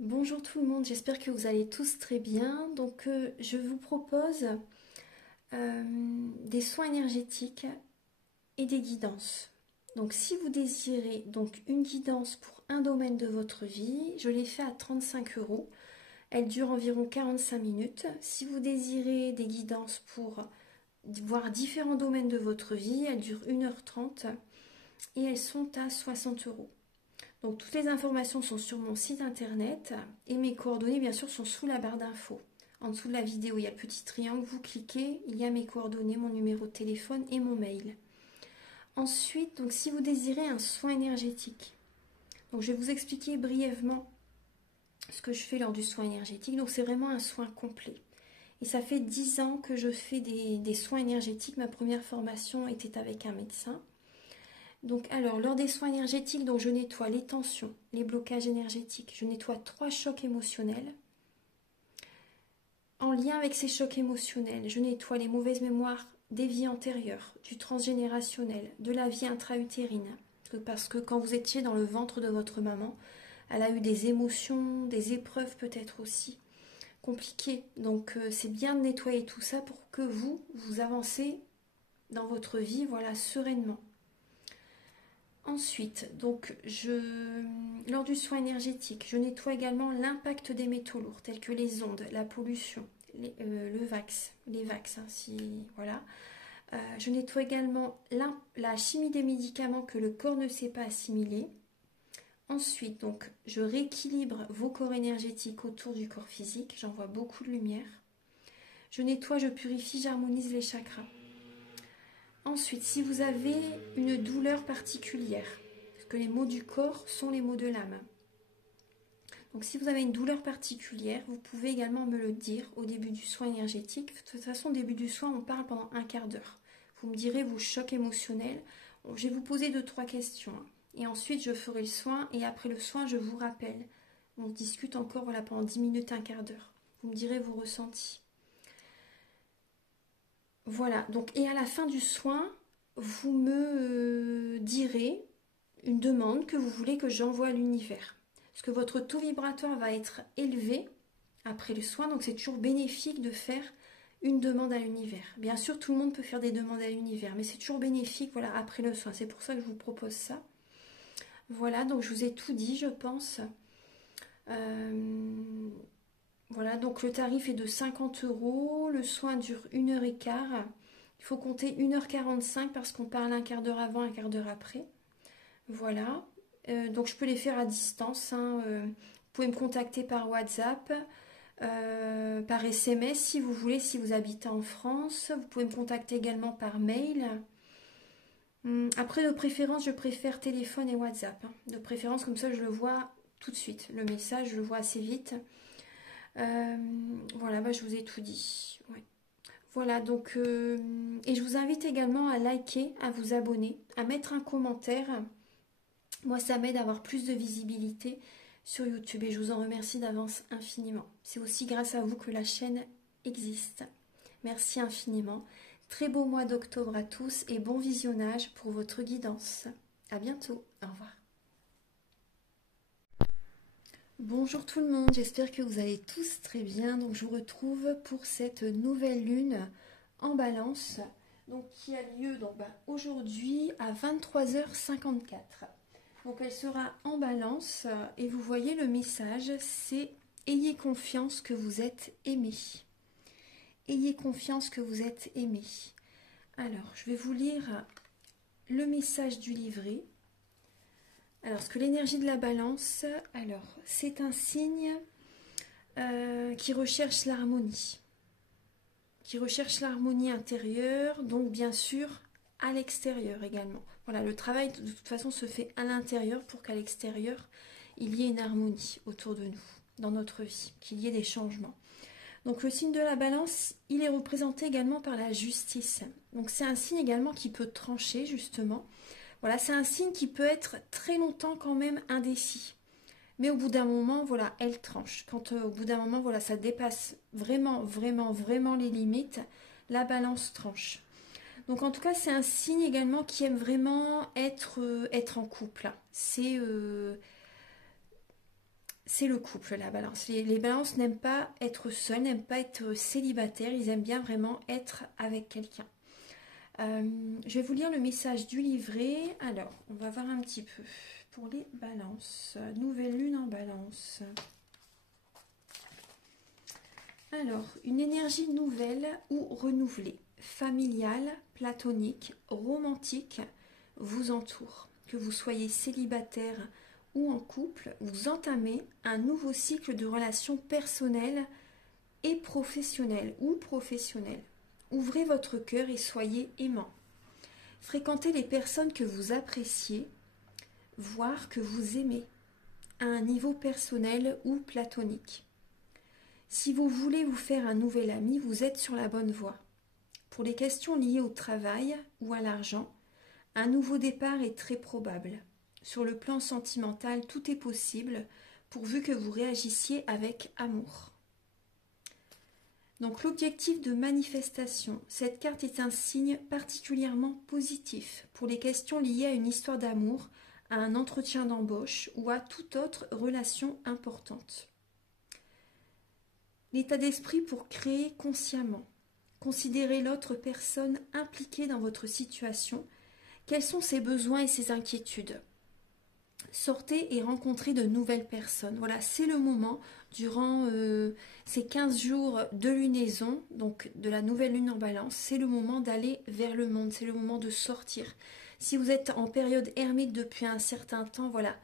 Bonjour tout le monde, j'espère que vous allez tous très bien. Je vous propose des soins énergétiques et des guidances. Donc si vous désirez une guidance pour un domaine de votre vie, je l'ai fait à 35 €. Elle dure environ 45 minutes. Si vous désirez des guidances pour voir différents domaines de votre vie, elles durent 1h30 et elles sont à 60 €. Donc toutes les informations sont sur mon site internet et mes coordonnées bien sûr sont sous la barre d'infos. En dessous de la vidéo, il y a le petit triangle, vous cliquez, il y a mes coordonnées, mon numéro de téléphone et mon mail. Ensuite, si vous désirez un soin énergétique, je vais vous expliquer brièvement ce que je fais lors du soin énergétique. Donc c'est vraiment un soin complet. Et ça fait 10 ans que je fais des soins énergétiques. Ma première formation était avec un médecin. Lors des soins énergétiques, je nettoie les tensions, les blocages énergétiques. Je nettoie 3 chocs émotionnels. En lien avec ces chocs émotionnels, je nettoie les mauvaises mémoires des vies antérieures, du transgénérationnel, de la vie intra-utérine. Parce que quand vous étiez dans le ventre de votre maman, elle a eu des émotions, des épreuves peut-être aussi compliquées. C'est bien de nettoyer tout ça pour que vous avancez dans votre vie, voilà, sereinement. Ensuite, lors du soin énergétique, je nettoie également l'impact des métaux lourds, tels que les ondes, la pollution, le VAX, les VAX, voilà. Je nettoie également la chimie des médicaments que le corps ne sait pas assimiler. Ensuite, je rééquilibre vos corps énergétiques autour du corps physique, j'envoie beaucoup de lumière. Je nettoie, je purifie, j'harmonise les chakras. Ensuite, si vous avez une douleur particulière, parce que les maux du corps sont les maux de l'âme. Donc si vous avez une douleur particulière, vous pouvez également me le dire au début du soin énergétique. De toute façon, au début du soin, on parle pendant un quart d'heure. Vous me direz vos chocs émotionnels. Je vais vous poser 2-3 questions. Et ensuite, je ferai le soin. Et après le soin, je vous rappelle. On discute encore pendant 10 minutes, un quart d'heure. Vous me direz vos ressentis. Voilà, et à la fin du soin, vous me direz une demande que vous voulez que j'envoie à l'univers. Parce que votre taux vibratoire va être élevé après le soin, donc c'est toujours bénéfique de faire une demande à l'univers. Bien sûr, tout le monde peut faire des demandes à l'univers, mais c'est toujours bénéfique, voilà, après le soin. C'est pour ça que je vous propose ça. Voilà, donc je vous ai tout dit, je pense. Voilà, donc le tarif est de 50 €. Le soin dure 1h15. Il faut compter 1h45 parce qu'on parle un quart d'heure avant, un quart d'heure après. Voilà. Donc je peux les faire à distance. Vous pouvez me contacter par WhatsApp, par SMS si vous voulez, si vous habitez en France. Vous pouvez me contacter également par mail. Après, de préférence, je préfère téléphone et WhatsApp. De préférence, comme ça, je le vois tout de suite. Le message, je le vois assez vite. Voilà, je vous ai tout dit. Ouais. Voilà, et je vous invite également à liker, à vous abonner, à mettre un commentaire. Moi, ça m'aide à avoir plus de visibilité sur YouTube et je vous en remercie d'avance infiniment. C'est aussi grâce à vous que la chaîne existe. Merci infiniment. Très beau mois d'octobre à tous et bon visionnage pour votre guidance. À bientôt. Au revoir. Bonjour tout le monde, j'espère que vous allez tous très bien. Je vous retrouve pour cette nouvelle lune en balance, qui a lieu aujourd'hui à 23h54. Elle sera en balance et vous voyez le message, c'est ayez confiance que vous êtes aimé. Ayez confiance que vous êtes aimé. Alors, je vais vous lire le message du livret. Alors, ce que l'énergie de la balance, c'est un signe qui recherche l'harmonie. Qui recherche l'harmonie intérieure, donc bien sûr à l'extérieur également. Voilà, le travail de toute façon se fait à l'intérieur pour qu'à l'extérieur, il y ait une harmonie autour de nous, dans notre vie, qu'il y ait des changements. Donc le signe de la balance, il est représenté également par la justice. Donc c'est un signe également qui peut trancher justement. Voilà, c'est un signe qui peut être très longtemps quand même indécis. Mais au bout d'un moment, voilà, elle tranche. Quand au bout d'un moment, voilà, ça dépasse vraiment, vraiment, vraiment les limites, la balance tranche. Donc en tout cas, c'est un signe également qui aime vraiment être en couple. c'est le couple, la balance. Les balances n'aiment pas être seuls, n'aiment pas être célibataires, ils aiment bien vraiment être avec quelqu'un. Je vais vous lire le message du livret. Alors, on va voir un petit peu pour les balances. Nouvelle lune en balance. Alors, une énergie nouvelle ou renouvelée, familiale, platonique, romantique, vous entoure. Que vous soyez célibataire ou en couple, vous entamez un nouveau cycle de relations personnelles et professionnelles ou professionnelles. Ouvrez votre cœur et soyez aimant. Fréquentez les personnes que vous appréciez, voire que vous aimez, à un niveau personnel ou platonique. Si vous voulez vous faire un nouvel ami, vous êtes sur la bonne voie. Pour les questions liées au travail ou à l'argent, un nouveau départ est très probable. Sur le plan sentimental, tout est possible, pourvu que vous réagissiez avec amour. Donc l'objectif de manifestation, cette carte est un signe particulièrement positif pour les questions liées à une histoire d'amour, à un entretien d'embauche ou à toute autre relation importante. L'état d'esprit pour créer consciemment. Considérez l'autre personne impliquée dans votre situation. Quels sont ses besoins et ses inquiétudes? Sortez et rencontrez de nouvelles personnes. Voilà, c'est le moment, durant ces 15 jours de lunaison, donc de la nouvelle lune en balance, c'est le moment d'aller vers le monde, c'est le moment de sortir. Si vous êtes en période ermite depuis un certain temps, voilà,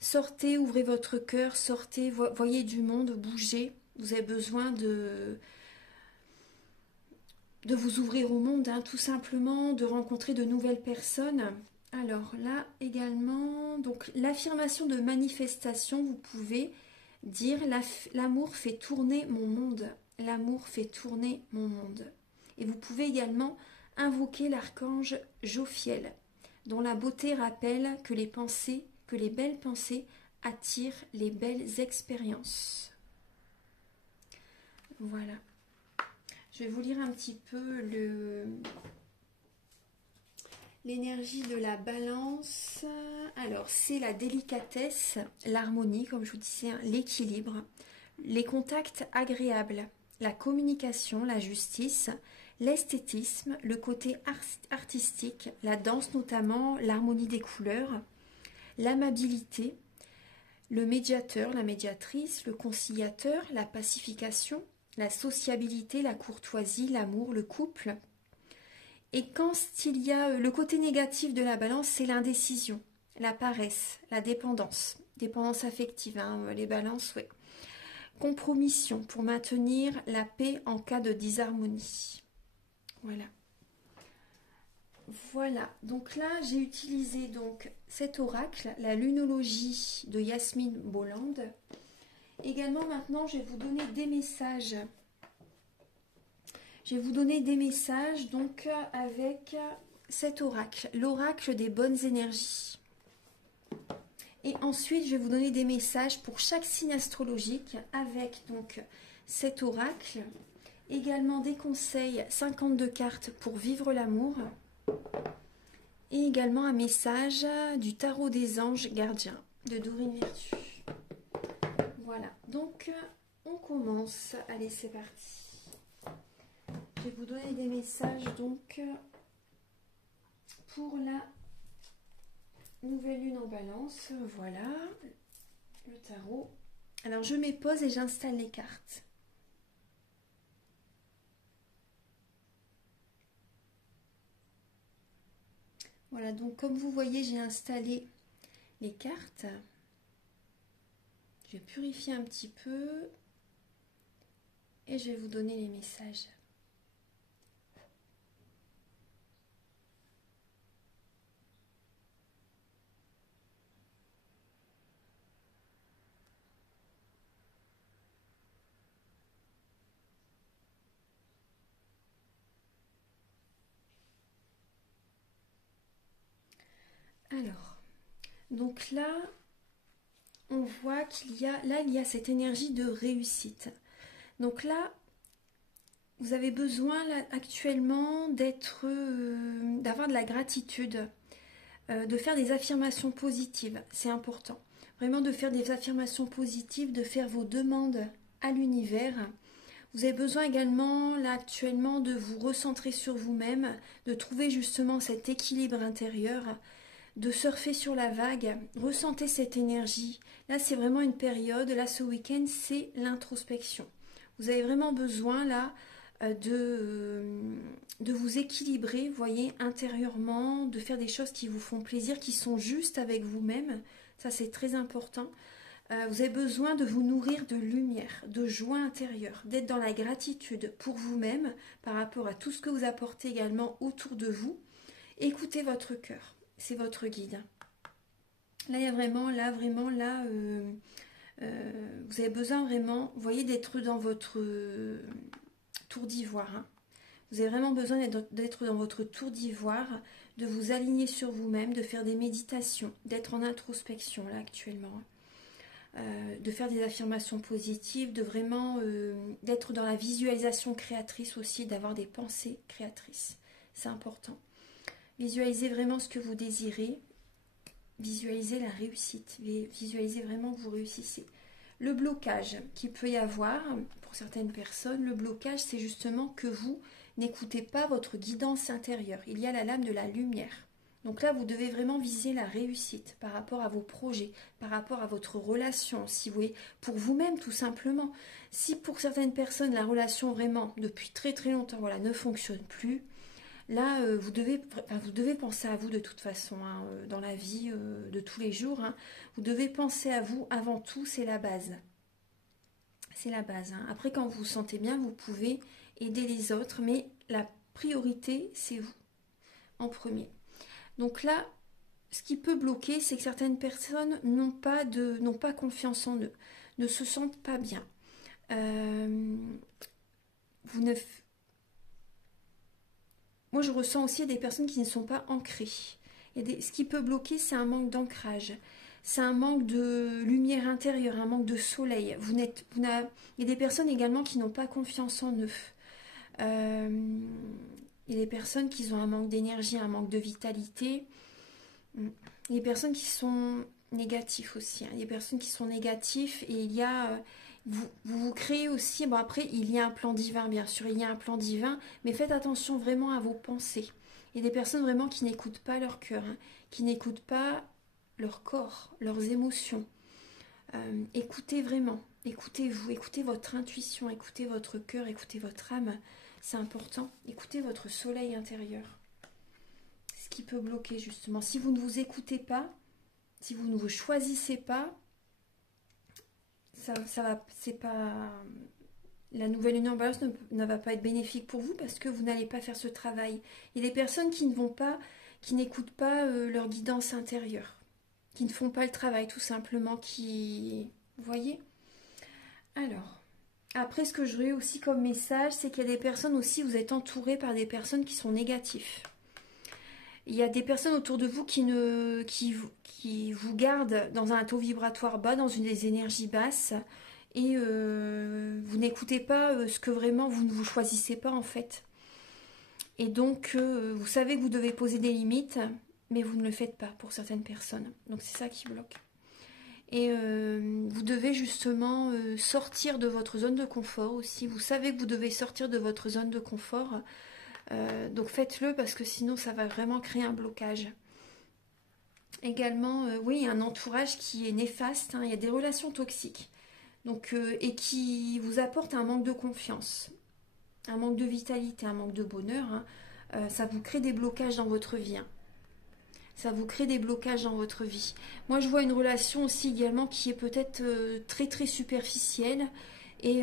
sortez, ouvrez votre cœur, sortez, voyez du monde, bougez. Vous avez besoin de vous ouvrir au monde, hein, tout simplement, de rencontrer de nouvelles personnes. Alors là également, donc l'affirmation de manifestation, vous pouvez dire l'amour fait tourner mon monde. L'amour fait tourner mon monde. Et vous pouvez également invoquer l'archange Jophiel, dont la beauté rappelle que les belles pensées attirent les belles expériences. Voilà. Je vais vous lire un petit peu l'énergie de la balance. Alors, c'est la délicatesse, l'harmonie, comme je vous disais, hein, l'équilibre, les contacts agréables, la communication, la justice, l'esthétisme, le côté artistique, la danse notamment, l'harmonie des couleurs, l'amabilité, le médiateur, la médiatrice, le conciliateur, la pacification, la sociabilité, la courtoisie, l'amour, le couple. Et quand il y a le côté négatif de la balance, c'est l'indécision, la paresse, la dépendance affective, hein, les balances, oui. Compromission pour maintenir la paix en cas de disharmonie. Voilà. Voilà, donc là j'ai utilisé donc cet oracle, la lunologie de Yasmine Bolland. Également maintenant je vais vous donner des messages. Je vais vous donner des messages donc avec cet oracle, l'oracle des bonnes énergies. Et ensuite je vais vous donner des messages pour chaque signe astrologique avec donc cet oracle. Également des conseils, 52 cartes pour vivre l'amour. Et également un message du tarot des anges gardiens de Dorine Virtue. Voilà, donc on commence. Allez, c'est parti. Je vais vous donner des messages donc pour la nouvelle lune en balance. Voilà, le tarot. Alors je mets pause et j'installe les cartes. Voilà, donc comme vous voyez, j'ai installé les cartes. Je vais purifier un petit peu et je vais vous donner les messages. Alors, donc là, on voit qu'il y a cette énergie de réussite. Donc là, vous avez besoin là, actuellement d'avoir de la gratitude, de faire des affirmations positives. C'est important. vraiment de faire des affirmations positives, de faire vos demandes à l'univers. Vous avez besoin également, là actuellement, de vous recentrer sur vous-même, de trouver justement cet équilibre intérieur, de surfer sur la vague. Ressentez cette énergie. Là, c'est vraiment une période, là, ce week-end, c'est l'introspection. Vous avez vraiment besoin, là, de vous équilibrer, vous voyez, intérieurement, de faire des choses qui vous font plaisir, qui sont justes avec vous-même. Ça, c'est très important. Vous avez besoin de vous nourrir de lumière, de joie intérieure, d'être dans la gratitude pour vous-même par rapport à tout ce que vous apportez également autour de vous. Écoutez votre cœur, c'est votre guide. Là, il y a vraiment, vous avez besoin vraiment, vous voyez, d'être dans votre tour d'ivoire. Hein. Vous avez vraiment besoin d'être dans votre tour d'ivoire, de vous aligner sur vous-même, de faire des méditations, d'être en introspection là actuellement. De faire des affirmations positives, de vraiment d'être dans la visualisation créatrice aussi, d'avoir des pensées créatrices. C'est important. Visualisez vraiment ce que vous désirez. Visualisez la réussite. Visualisez vraiment que vous réussissez. Le blocage qu'il peut y avoir pour certaines personnes, le blocage, c'est justement que vous n'écoutez pas votre guidance intérieure. Il y a la lame de la lumière. Donc là, vous devez vraiment viser la réussite par rapport à vos projets, par rapport à votre relation, si vous voulez, pour vous-même tout simplement. Si pour certaines personnes, la relation vraiment, depuis très très longtemps, voilà, ne fonctionne plus, là, vous devez penser à vous de toute façon, hein, dans la vie de tous les jours. Hein. Vous devez penser à vous avant tout, c'est la base. C'est la base. Hein. Après, quand vous vous sentez bien, vous pouvez aider les autres, mais la priorité, c'est vous, en premier. Donc là, ce qui peut bloquer, c'est que certaines personnes n'ont pas confiance en eux, ne se sentent pas bien. Moi, je ressens aussi des personnes qui ne sont pas ancrées. Ce qui peut bloquer, c'est un manque d'ancrage. C'est un manque de lumière intérieure, un manque de soleil. Il y a des personnes également qui n'ont pas confiance en eux. Il y a des personnes qui ont un manque d'énergie, un manque de vitalité. Il y a des personnes qui sont négatives aussi. Hein. Il y a des personnes qui sont négatives et il y a... vous créez aussi... Bon, après, il y a un plan divin, bien sûr. Il y a un plan divin. Mais faites attention vraiment à vos pensées. Il y a des personnes vraiment qui n'écoutent pas leur cœur. Hein, qui n'écoutent pas leur corps, leurs émotions. Écoutez vraiment. Écoutez-vous. Écoutez votre intuition. Écoutez votre cœur. Écoutez votre âme. C'est important. Écoutez votre soleil intérieur. Ce qui peut bloquer justement. Si vous ne vous écoutez pas, si vous ne vous choisissez pas, c'est pas... La nouvelle union en balance ne va pas être bénéfique pour vous parce que vous n'allez pas faire ce travail. Il y a des personnes qui n'écoutent pas leur guidance intérieure, qui ne font pas le travail tout simplement, Vous voyez ? Alors... Après, ce que j'aurais aussi comme message, c'est qu'il y a des personnes aussi, vous êtes entouré par des personnes qui sont négatives. Il y a des personnes autour de vous qui vous gardent dans un taux vibratoire bas, dans des énergies basses, et vous n'écoutez pas ce que vraiment vous ne vous choisissez pas en fait. Et donc, vous savez que vous devez poser des limites, mais vous ne le faites pas pour certaines personnes. Donc, c'est ça qui bloque. Et vous devez justement sortir de votre zone de confort aussi. Vous savez que vous devez sortir de votre zone de confort. Donc faites-le parce que sinon ça va vraiment créer un blocage. Également, oui, un entourage qui est néfaste. Hein, il y a des relations toxiques. Donc, et qui vous apportent un manque de confiance, un manque de vitalité, un manque de bonheur. Hein. Ça vous crée des blocages dans votre vie. Hein. Ça vous crée des blocages dans votre vie. Moi, je vois une relation aussi également qui est peut-être très très superficielle. Et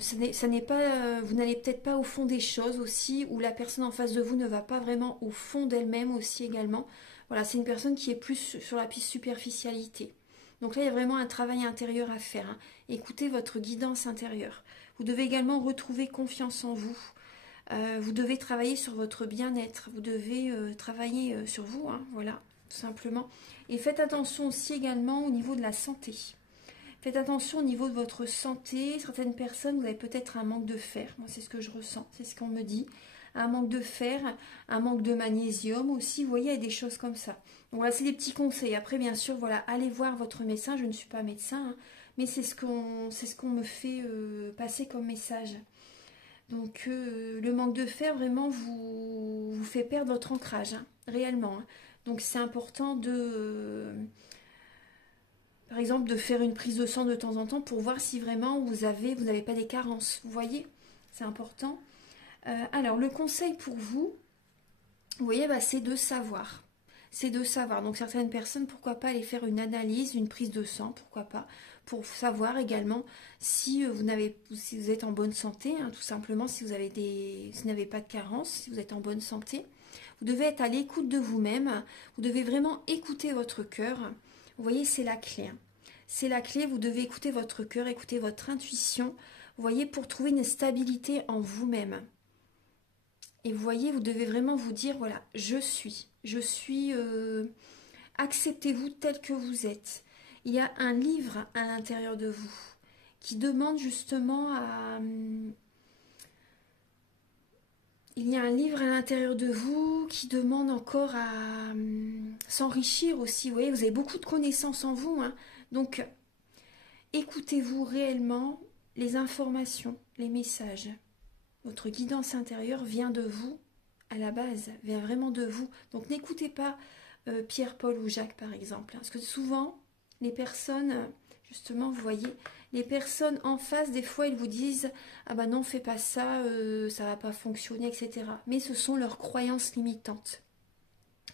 ça n'est pas, vous n'allez peut-être pas au fond des choses aussi, ou la personne en face de vous ne va pas vraiment au fond d'elle-même aussi également. Voilà, c'est une personne qui est plus sur la piste superficialité. Donc là, il y a vraiment un travail intérieur à faire. Hein. Écoutez votre guidance intérieure. Vous devez également retrouver confiance en vous. Vous devez travailler sur votre bien-être, vous devez travailler sur vous, hein, voilà, tout simplement. Et faites attention aussi également au niveau de la santé. Faites attention au niveau de votre santé. Certaines personnes, vous avez peut-être un manque de fer. Moi, c'est ce que je ressens, c'est ce qu'on me dit. un manque de fer, un manque de magnésium aussi, vous voyez, il y a des choses comme ça. Donc voilà, c'est des petits conseils. Après, bien sûr, voilà, allez voir votre médecin, je ne suis pas médecin, hein, mais c'est ce qu'on me fait passer comme message. Donc le manque de fer vraiment vous fait perdre votre ancrage, hein, réellement. Hein. Donc c'est important par exemple, de faire une prise de sang de temps en temps pour voir si vraiment vous n'avez pas des carences. Vous voyez, c'est important. Alors le conseil pour vous, vous voyez, bah, c'est de savoir. C'est de savoir. Donc certaines personnes, pourquoi pas aller faire une analyse, une prise de sang, pourquoi pas, pour savoir également si si vous êtes en bonne santé, hein, tout simplement, si vous n'avez pas de carence, si vous êtes en bonne santé. Vous devez être à l'écoute de vous-même. Vous devez vraiment écouter votre cœur. Vous voyez, c'est la clé. Hein. C'est la clé. Vous devez écouter votre cœur, écouter votre intuition. Vous voyez, pour trouver une stabilité en vous-même. Et vous voyez, vous devez vraiment vous dire, voilà, je suis, acceptez-vous tel que vous êtes. Il y a un livre à l'intérieur de vous qui demande justement à... Il y a un livre à l'intérieur de vous qui demande encore à s'enrichir aussi. Vous voyez, vous avez beaucoup de connaissances en vous. Hein. Donc, écoutez-vous réellement les informations, les messages. Votre guidance intérieure vient de vous à la base, vient vraiment de vous. Donc n'écoutez pas Pierre, Paul ou Jacques par exemple. Hein, parce que souvent, les personnes, justement, vous voyez, les personnes en face, des fois, ils vous disent « Ah bah non, fais pas ça, ça va pas fonctionner, etc. » Mais ce sont leurs croyances limitantes.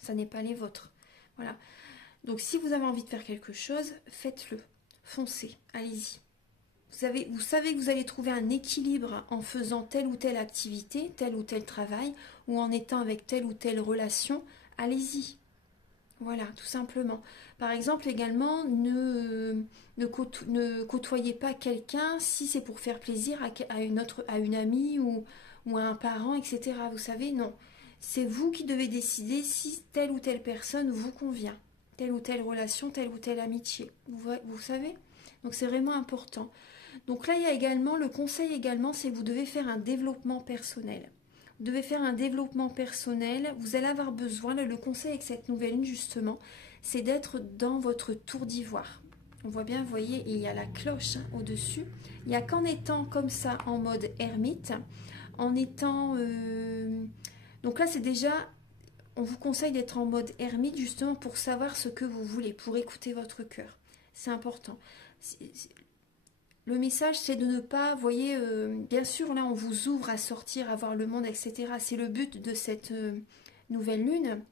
Ça n'est pas les vôtres. Voilà. Donc si vous avez envie de faire quelque chose, faites-le. Foncez, allez-y. Vous savez que vous allez trouver un équilibre en faisant telle ou telle activité, tel ou tel travail, ou en étant avec telle ou telle relation. Allez-y. Voilà, tout simplement. Par exemple, également, ne côtoyez pas quelqu'un si c'est pour faire plaisir à une amie ou à un parent, etc. Vous savez, non. C'est vous qui devez décider si telle ou telle personne vous convient. Telle ou telle relation, telle ou telle amitié. Vous savez? Donc c'est vraiment important. Donc là, il y a également, le conseil également, c'est que vous devez faire un développement personnel. Vous devez faire un développement personnel. Vous allez avoir besoin, le conseil avec cette nouvelle lune justement, c'est d'être dans votre tour d'ivoire. On voit bien, vous voyez, il y a la cloche hein, au-dessus. Il n'y a qu'en étant comme ça en mode ermite, en étant... Donc là, c'est déjà... On vous conseille d'être en mode ermite justement pour savoir ce que vous voulez, pour écouter votre cœur. C'est important. Le message, c'est de ne pas, vous voyez, bien sûr, là, on vous ouvre à sortir, à voir le monde, etc. C'est le but de cette nouvelle lune.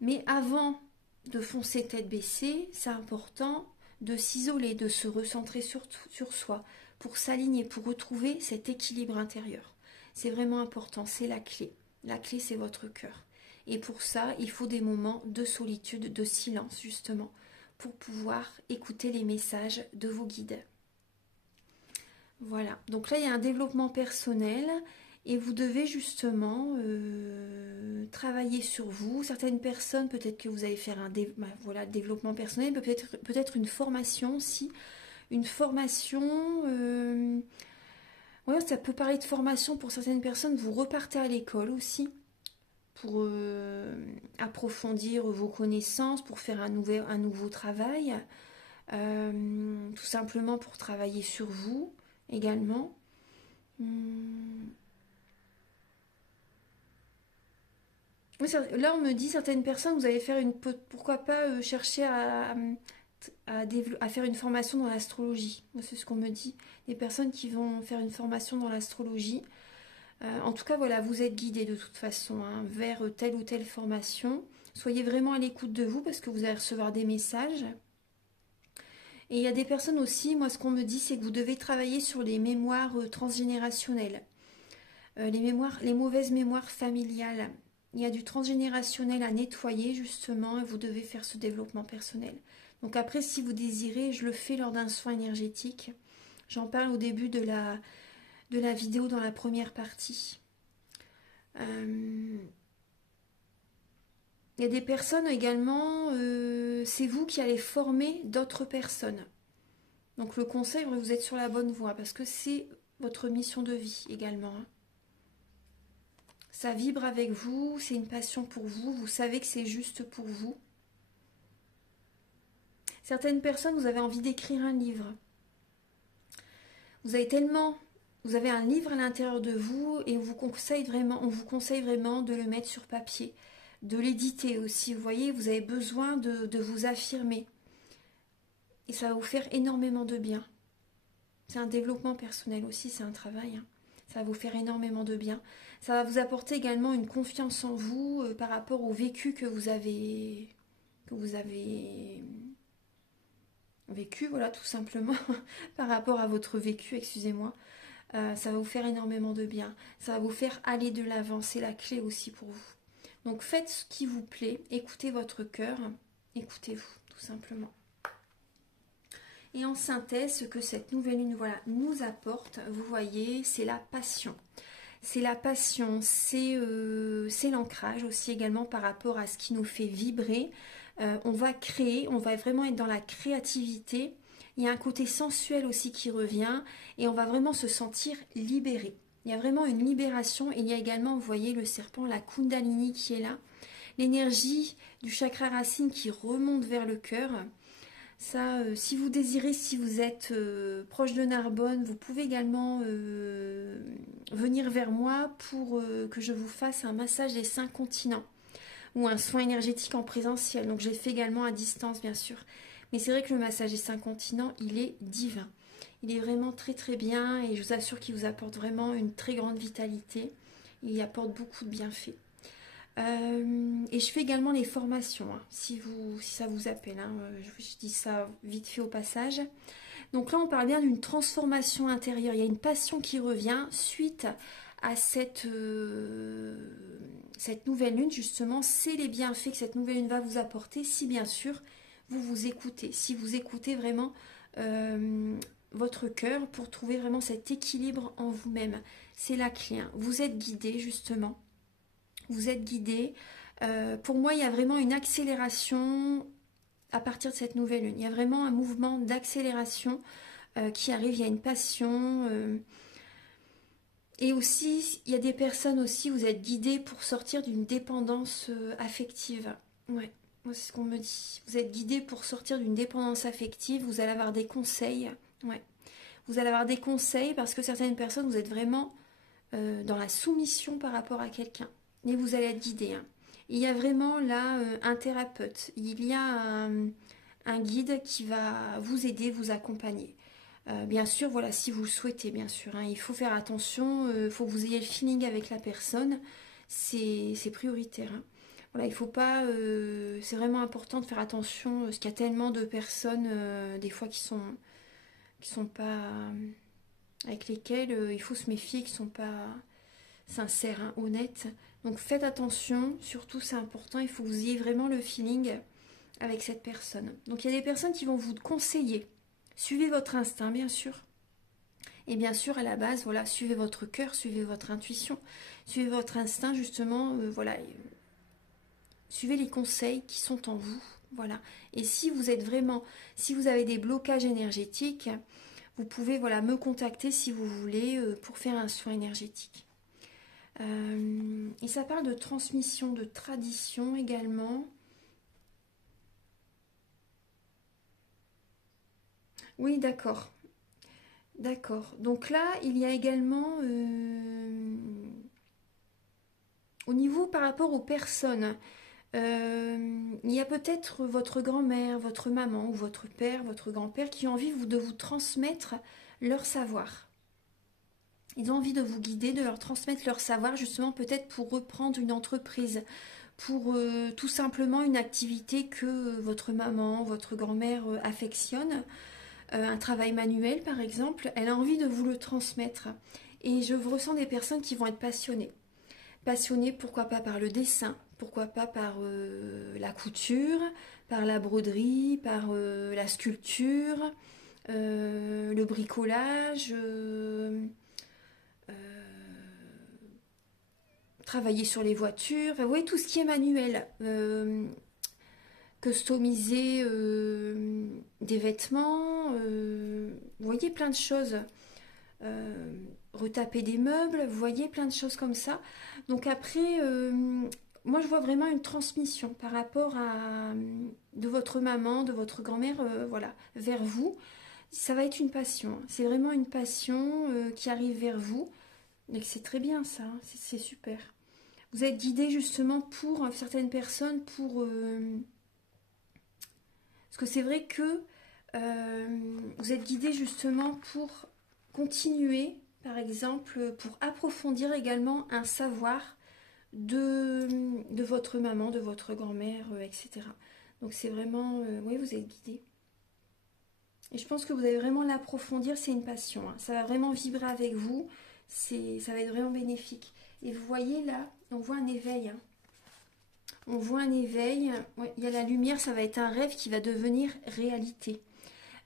Mais avant de foncer tête baissée, c'est important de s'isoler, de se recentrer sur soi, pour s'aligner, pour retrouver cet équilibre intérieur. C'est vraiment important, c'est la clé. La clé, c'est votre cœur. Et pour ça, il faut des moments de solitude, de silence, justement, pour pouvoir écouter les messages de vos guides. Voilà, donc là il y a un développement personnel et vous devez justement travailler sur vous. Certaines personnes, peut-être que vous allez faire un développement personnel, peut-être une formation aussi. Une formation, ouais, ça peut parler de formation pour certaines personnes. Vous repartez à l'école aussi pour approfondir vos connaissances, pour faire un nouveau travail. Tout simplement pour travailler sur vous également. Là, on me dit certaines personnes, vous allez faire pourquoi pas chercher à faire une formation dans l'astrologie. C'est ce qu'on me dit. Des personnes qui vont faire une formation dans l'astrologie. En tout cas, voilà, vous êtes guidés de toute façon hein, vers telle ou telle formation. Soyez vraiment à l'écoute de vous parce que vous allez recevoir des messages. Et il y a des personnes aussi, moi ce qu'on me dit, c'est que vous devez travailler sur les mémoires transgénérationnelles. Les mauvaises mémoires familiales. Il y a du transgénérationnel à nettoyer justement et vous devez faire ce développement personnel. Donc après, si vous désirez, je le fais lors d'un soin énergétique. J'en parle au début de la vidéo dans la première partie. Il y a des personnes également, c'est vous qui allez former d'autres personnes. Donc le conseil, vous êtes sur la bonne voie parce que c'est votre mission de vie également. Hein. Ça vibre avec vous, c'est une passion pour vous, vous savez que c'est juste pour vous. Certaines personnes, vous avez envie d'écrire un livre. Vous avez un livre à l'intérieur de vous et on vous conseille vraiment de le mettre sur papier, de l'éditer aussi. Vous voyez, vous avez besoin de vous affirmer. Et ça va vous faire énormément de bien. C'est un développement personnel aussi, c'est un travail. Hein. Ça va vous faire énormément de bien. Ça va vous apporter également une confiance en vous par rapport au vécu que vous avez vécu, voilà, tout simplement, par rapport à votre vécu, excusez-moi. Ça va vous faire énormément de bien. Ça va vous faire aller de l'avant. C'est la clé aussi pour vous. Donc faites ce qui vous plaît. Écoutez votre cœur. Écoutez-vous, tout simplement. Et en synthèse, ce que cette nouvelle lune nous apporte, vous voyez, c'est la passion. C'est la passion, c'est l'ancrage aussi également par rapport à ce qui nous fait vibrer. On va créer, on va vraiment être dans la créativité. Il y a un côté sensuel aussi qui revient et on va vraiment se sentir libéré. Il y a vraiment une libération. Il y a également, vous voyez, le serpent, la Kundalini qui est là. L'énergie du chakra racine qui remonte vers le cœur. Ça, si vous désirez, si vous êtes proche de Narbonne, vous pouvez également venir vers moi pour que je vous fasse un massage des 5 continents ou un soin énergétique en présentiel. Donc, je l'ai fait également à distance, bien sûr. Mais c'est vrai que le massage des 5 continents, il est divin. Il est vraiment très très bien et je vous assure qu'il vous apporte vraiment une très grande vitalité. Il y apporte beaucoup de bienfaits. Et je fais également les formations, hein, si ça vous appelle. Hein, je dis ça vite fait au passage. Donc là, on parle bien d'une transformation intérieure. Il y a une passion qui revient suite à cette nouvelle lune. Justement, c'est les bienfaits que cette nouvelle lune va vous apporter si bien sûr vous vous écoutez. Si vous écoutez vraiment votre cœur pour trouver vraiment cet équilibre en vous-même. C'est la clé. Hein. Vous êtes guidé justement. Vous êtes guidé. Pour moi, il y a vraiment une accélération à partir de cette nouvelle lune. Il y a vraiment un mouvement d'accélération qui arrive. Il y a une passion. Et aussi, il y a des personnes aussi, vous êtes guidés pour sortir d'une dépendance affective. Ouais, moi c'est ce qu'on me dit. Vous êtes guidés pour sortir d'une dépendance affective. Vous allez avoir des conseils. Ouais. Vous allez avoir des conseils parce que certaines personnes, vous êtes vraiment dans la soumission par rapport à quelqu'un. Et vous allez être guidé. Hein. Il y a vraiment là un thérapeute. Il y a un guide qui va vous aider, vous accompagner. Bien sûr, voilà, si vous le souhaitez, bien sûr. Hein, il faut faire attention, il faut que vous ayez le feeling avec la personne. C'est prioritaire. Hein. Voilà, il faut pas. C'est vraiment important de faire attention, parce qu'il y a tellement de personnes, des fois, qui sont pas. Avec lesquelles il faut se méfier, qui sont pas sincères, hein, honnêtes. Donc faites attention, surtout c'est important, il faut que vous ayez vraiment le feeling avec cette personne. Donc il y a des personnes qui vont vous conseiller. Suivez votre instinct, bien sûr. Et bien sûr, à la base, voilà, suivez votre cœur, suivez votre intuition, suivez votre instinct, justement, voilà. Suivez les conseils qui sont en vous, voilà. Et si vous êtes vraiment, si vous avez des blocages énergétiques, vous pouvez, voilà, me contacter si vous voulez pour faire un soin énergétique. Et ça parle de transmission, de tradition également. Oui, d'accord. D'accord. Donc là, il y a également, au niveau par rapport aux personnes, il y a peut-être votre grand-mère, votre maman ou votre père, votre grand-père qui ont envie de vous transmettre leur savoir. Ils ont envie de vous guider, de leur transmettre leur savoir, justement peut-être pour reprendre une entreprise, pour tout simplement une activité que votre maman, votre grand-mère affectionne, un travail manuel par exemple, elle a envie de vous le transmettre. Et je ressens des personnes qui vont être passionnées. Passionnées pourquoi pas par le dessin, pourquoi pas par la couture, par la broderie, par la sculpture, le bricolage, travailler sur les voitures, enfin, vous voyez tout ce qui est manuel, customiser des vêtements, vous voyez plein de choses, retaper des meubles, vous voyez, plein de choses comme ça. Donc après, moi je vois vraiment une transmission par rapport à de votre maman, de votre grand-mère, voilà, vers vous. Ça va être une passion. C'est vraiment une passion qui arrive vers vous. Et c'est très bien ça, hein. C'est super. Vous êtes guidé justement pour certaines personnes, pour... parce que c'est vrai que vous êtes guidé justement pour continuer, par exemple, pour approfondir également un savoir de votre maman, de votre grand-mère, etc. Donc c'est vraiment... oui, vous êtes guidé. Et je pense que vous allez vraiment l'approfondir, c'est une passion, hein. Ça va vraiment vibrer avec vous, ça va être vraiment bénéfique. Et vous voyez là, on voit un éveil, hein. On voit un éveil, ouais, il y a la lumière, ça va être un rêve qui va devenir réalité.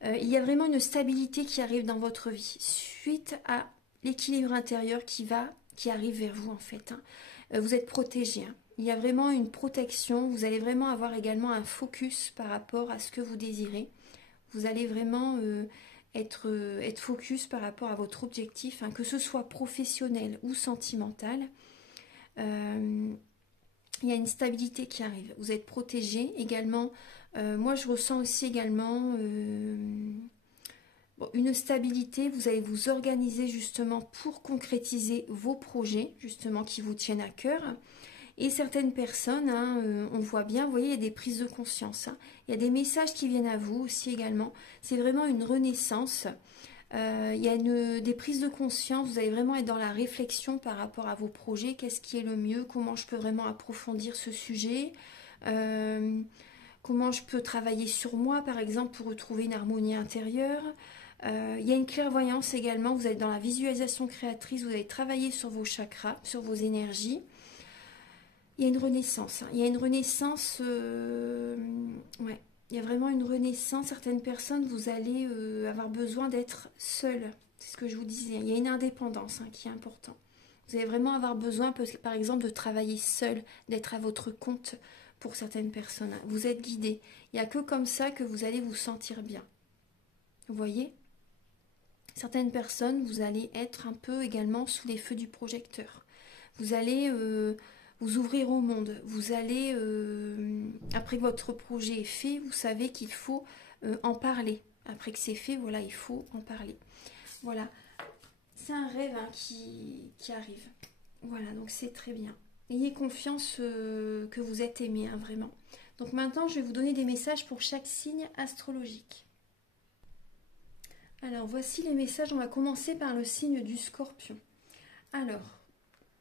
Il y a vraiment une stabilité qui arrive dans votre vie, suite à l'équilibre intérieur qui arrive vers vous en fait, hein. Vous êtes protégé, hein. Il y a vraiment une protection, vous allez vraiment avoir également un focus par rapport à ce que vous désirez. Vous allez vraiment être focus par rapport à votre objectif, hein, que ce soit professionnel ou sentimental. Il y a une stabilité qui arrive. Vous êtes protégé également. Moi, je ressens aussi également une stabilité. Vous allez vous organiser justement pour concrétiser vos projets, justement, qui vous tiennent à cœur. Et certaines personnes, hein, on voit bien, vous voyez, il y a des prises de conscience, hein. Il y a des messages qui viennent à vous aussi également. C'est vraiment une renaissance. Il y a des prises de conscience. Vous allez vraiment être dans la réflexion par rapport à vos projets. Qu'est-ce qui est le mieux? Comment je peux vraiment approfondir ce sujet? Comment je peux travailler sur moi, par exemple, pour retrouver une harmonie intérieure? Il y a une clairvoyance également. Vous êtes dans la visualisation créatrice. Vous allez travailler sur vos chakras, sur vos énergies. Il y a une renaissance, hein. Il y a une renaissance, ouais, il y a vraiment une renaissance. Certaines personnes, vous allez avoir besoin d'être seul. C'est ce que je vous disais. Il y a une indépendance, hein, qui est importante. Vous allez vraiment avoir besoin, par exemple, de travailler seul, d'être à votre compte pour certaines personnes, hein. Vous êtes guidé. Il n'y a que comme ça que vous allez vous sentir bien. Vous voyez? Certaines personnes, vous allez être un peu également sous les feux du projecteur. Vous allez... vous ouvrir au monde, vous allez, après que votre projet est fait, vous savez qu'il faut en parler. Après que c'est fait, voilà, il faut en parler. Voilà, c'est un rêve, hein, qui arrive. Voilà, donc c'est très bien. Ayez confiance que vous êtes aimé, hein, vraiment. Donc maintenant, je vais vous donner des messages pour chaque signe astrologique. Alors, voici les messages. On va commencer par le signe du Scorpion. Alors...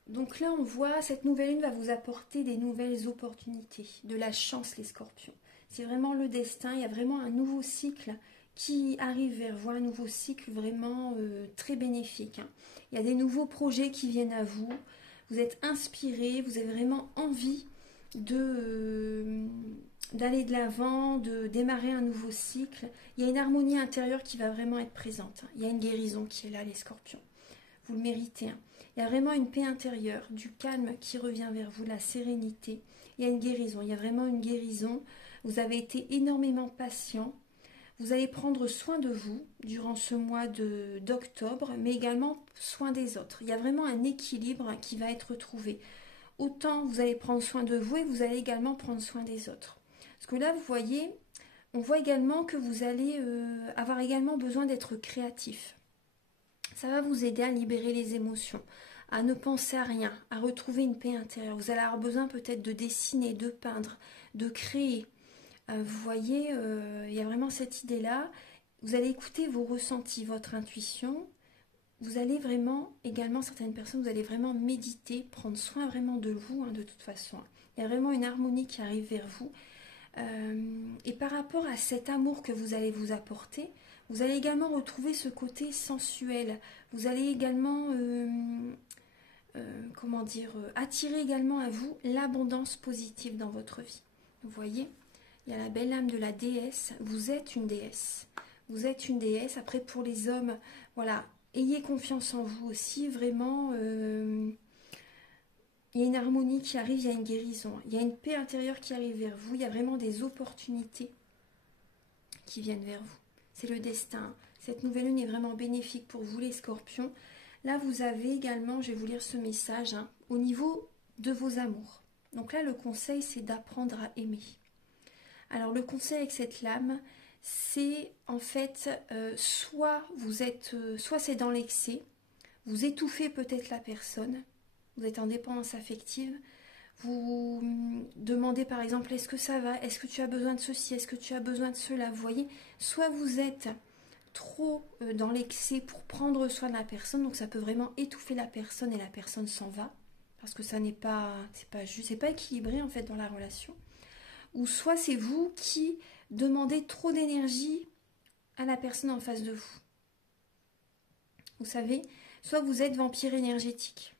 donc là, on voit, cette nouvelle lune va vous apporter des nouvelles opportunités, de la chance, les scorpions. C'est vraiment le destin, il y a vraiment un nouveau cycle qui arrive vers vous, un nouveau cycle vraiment très bénéfique, hein. Il y a des nouveaux projets qui viennent à vous, vous êtes inspiré, vous avez vraiment envie d'aller de l'avant, de démarrer un nouveau cycle. Il y a une harmonie intérieure qui va vraiment être présente, hein. Il y a une guérison qui est là, les scorpions. Vous le méritez, hein. Il y a vraiment une paix intérieure, du calme qui revient vers vous, la sérénité. Il y a une guérison, il y a vraiment une guérison. Vous avez été énormément patient. Vous allez prendre soin de vous durant ce mois d'octobre, mais également soin des autres. Il y a vraiment un équilibre qui va être trouvé. Autant vous allez prendre soin de vous et vous allez également prendre soin des autres. Parce que là, vous voyez, on voit également que vous allez avoir également besoin d'être créatif. Ça va vous aider à libérer les émotions, à ne penser à rien, à retrouver une paix intérieure. Vous allez avoir besoin peut-être de dessiner, de peindre, de créer. Vous voyez, il y a vraiment cette idée-là. Vous allez écouter vos ressentis, votre intuition. Vous allez vraiment, également, certaines personnes, vous allez vraiment méditer, prendre soin vraiment de vous, hein, de toute façon. Il y a vraiment une harmonie qui arrive vers vous. Et par rapport à cet amour que vous allez vous apporter, vous allez également retrouver ce côté sensuel. Vous allez également, comment dire, attirer également à vous l'abondance positive dans votre vie. Vous voyez, il y a la belle âme de la déesse. Vous êtes une déesse. Vous êtes une déesse. Après, pour les hommes, voilà, ayez confiance en vous aussi. Vraiment, il y a une harmonie qui arrive, il y a une guérison. Il y a une paix intérieure qui arrive vers vous. Il y a vraiment des opportunités qui viennent vers vous. C'est le destin. Cette nouvelle lune est vraiment bénéfique pour vous, les scorpions. Là, vous avez également, je vais vous lire ce message, hein, au niveau de vos amours. Donc là, le conseil, c'est d'apprendre à aimer. Alors, le conseil avec cette lame, c'est en fait, soit c'est dans l'excès, vous étouffez peut-être la personne, vous êtes en dépendance affective, vous demandez par exemple, est-ce que ça va, est-ce que tu as besoin de ceci, est-ce que tu as besoin de cela, vous voyez, soit vous êtes trop dans l'excès pour prendre soin de la personne, donc ça peut vraiment étouffer la personne et la personne s'en va, parce que ça n'est pas, c'est pas juste, c'est pas équilibré en fait dans la relation. Ou soit c'est vous qui demandez trop d'énergie à la personne en face de vous. Vous savez, soit vous êtes vampire énergétique,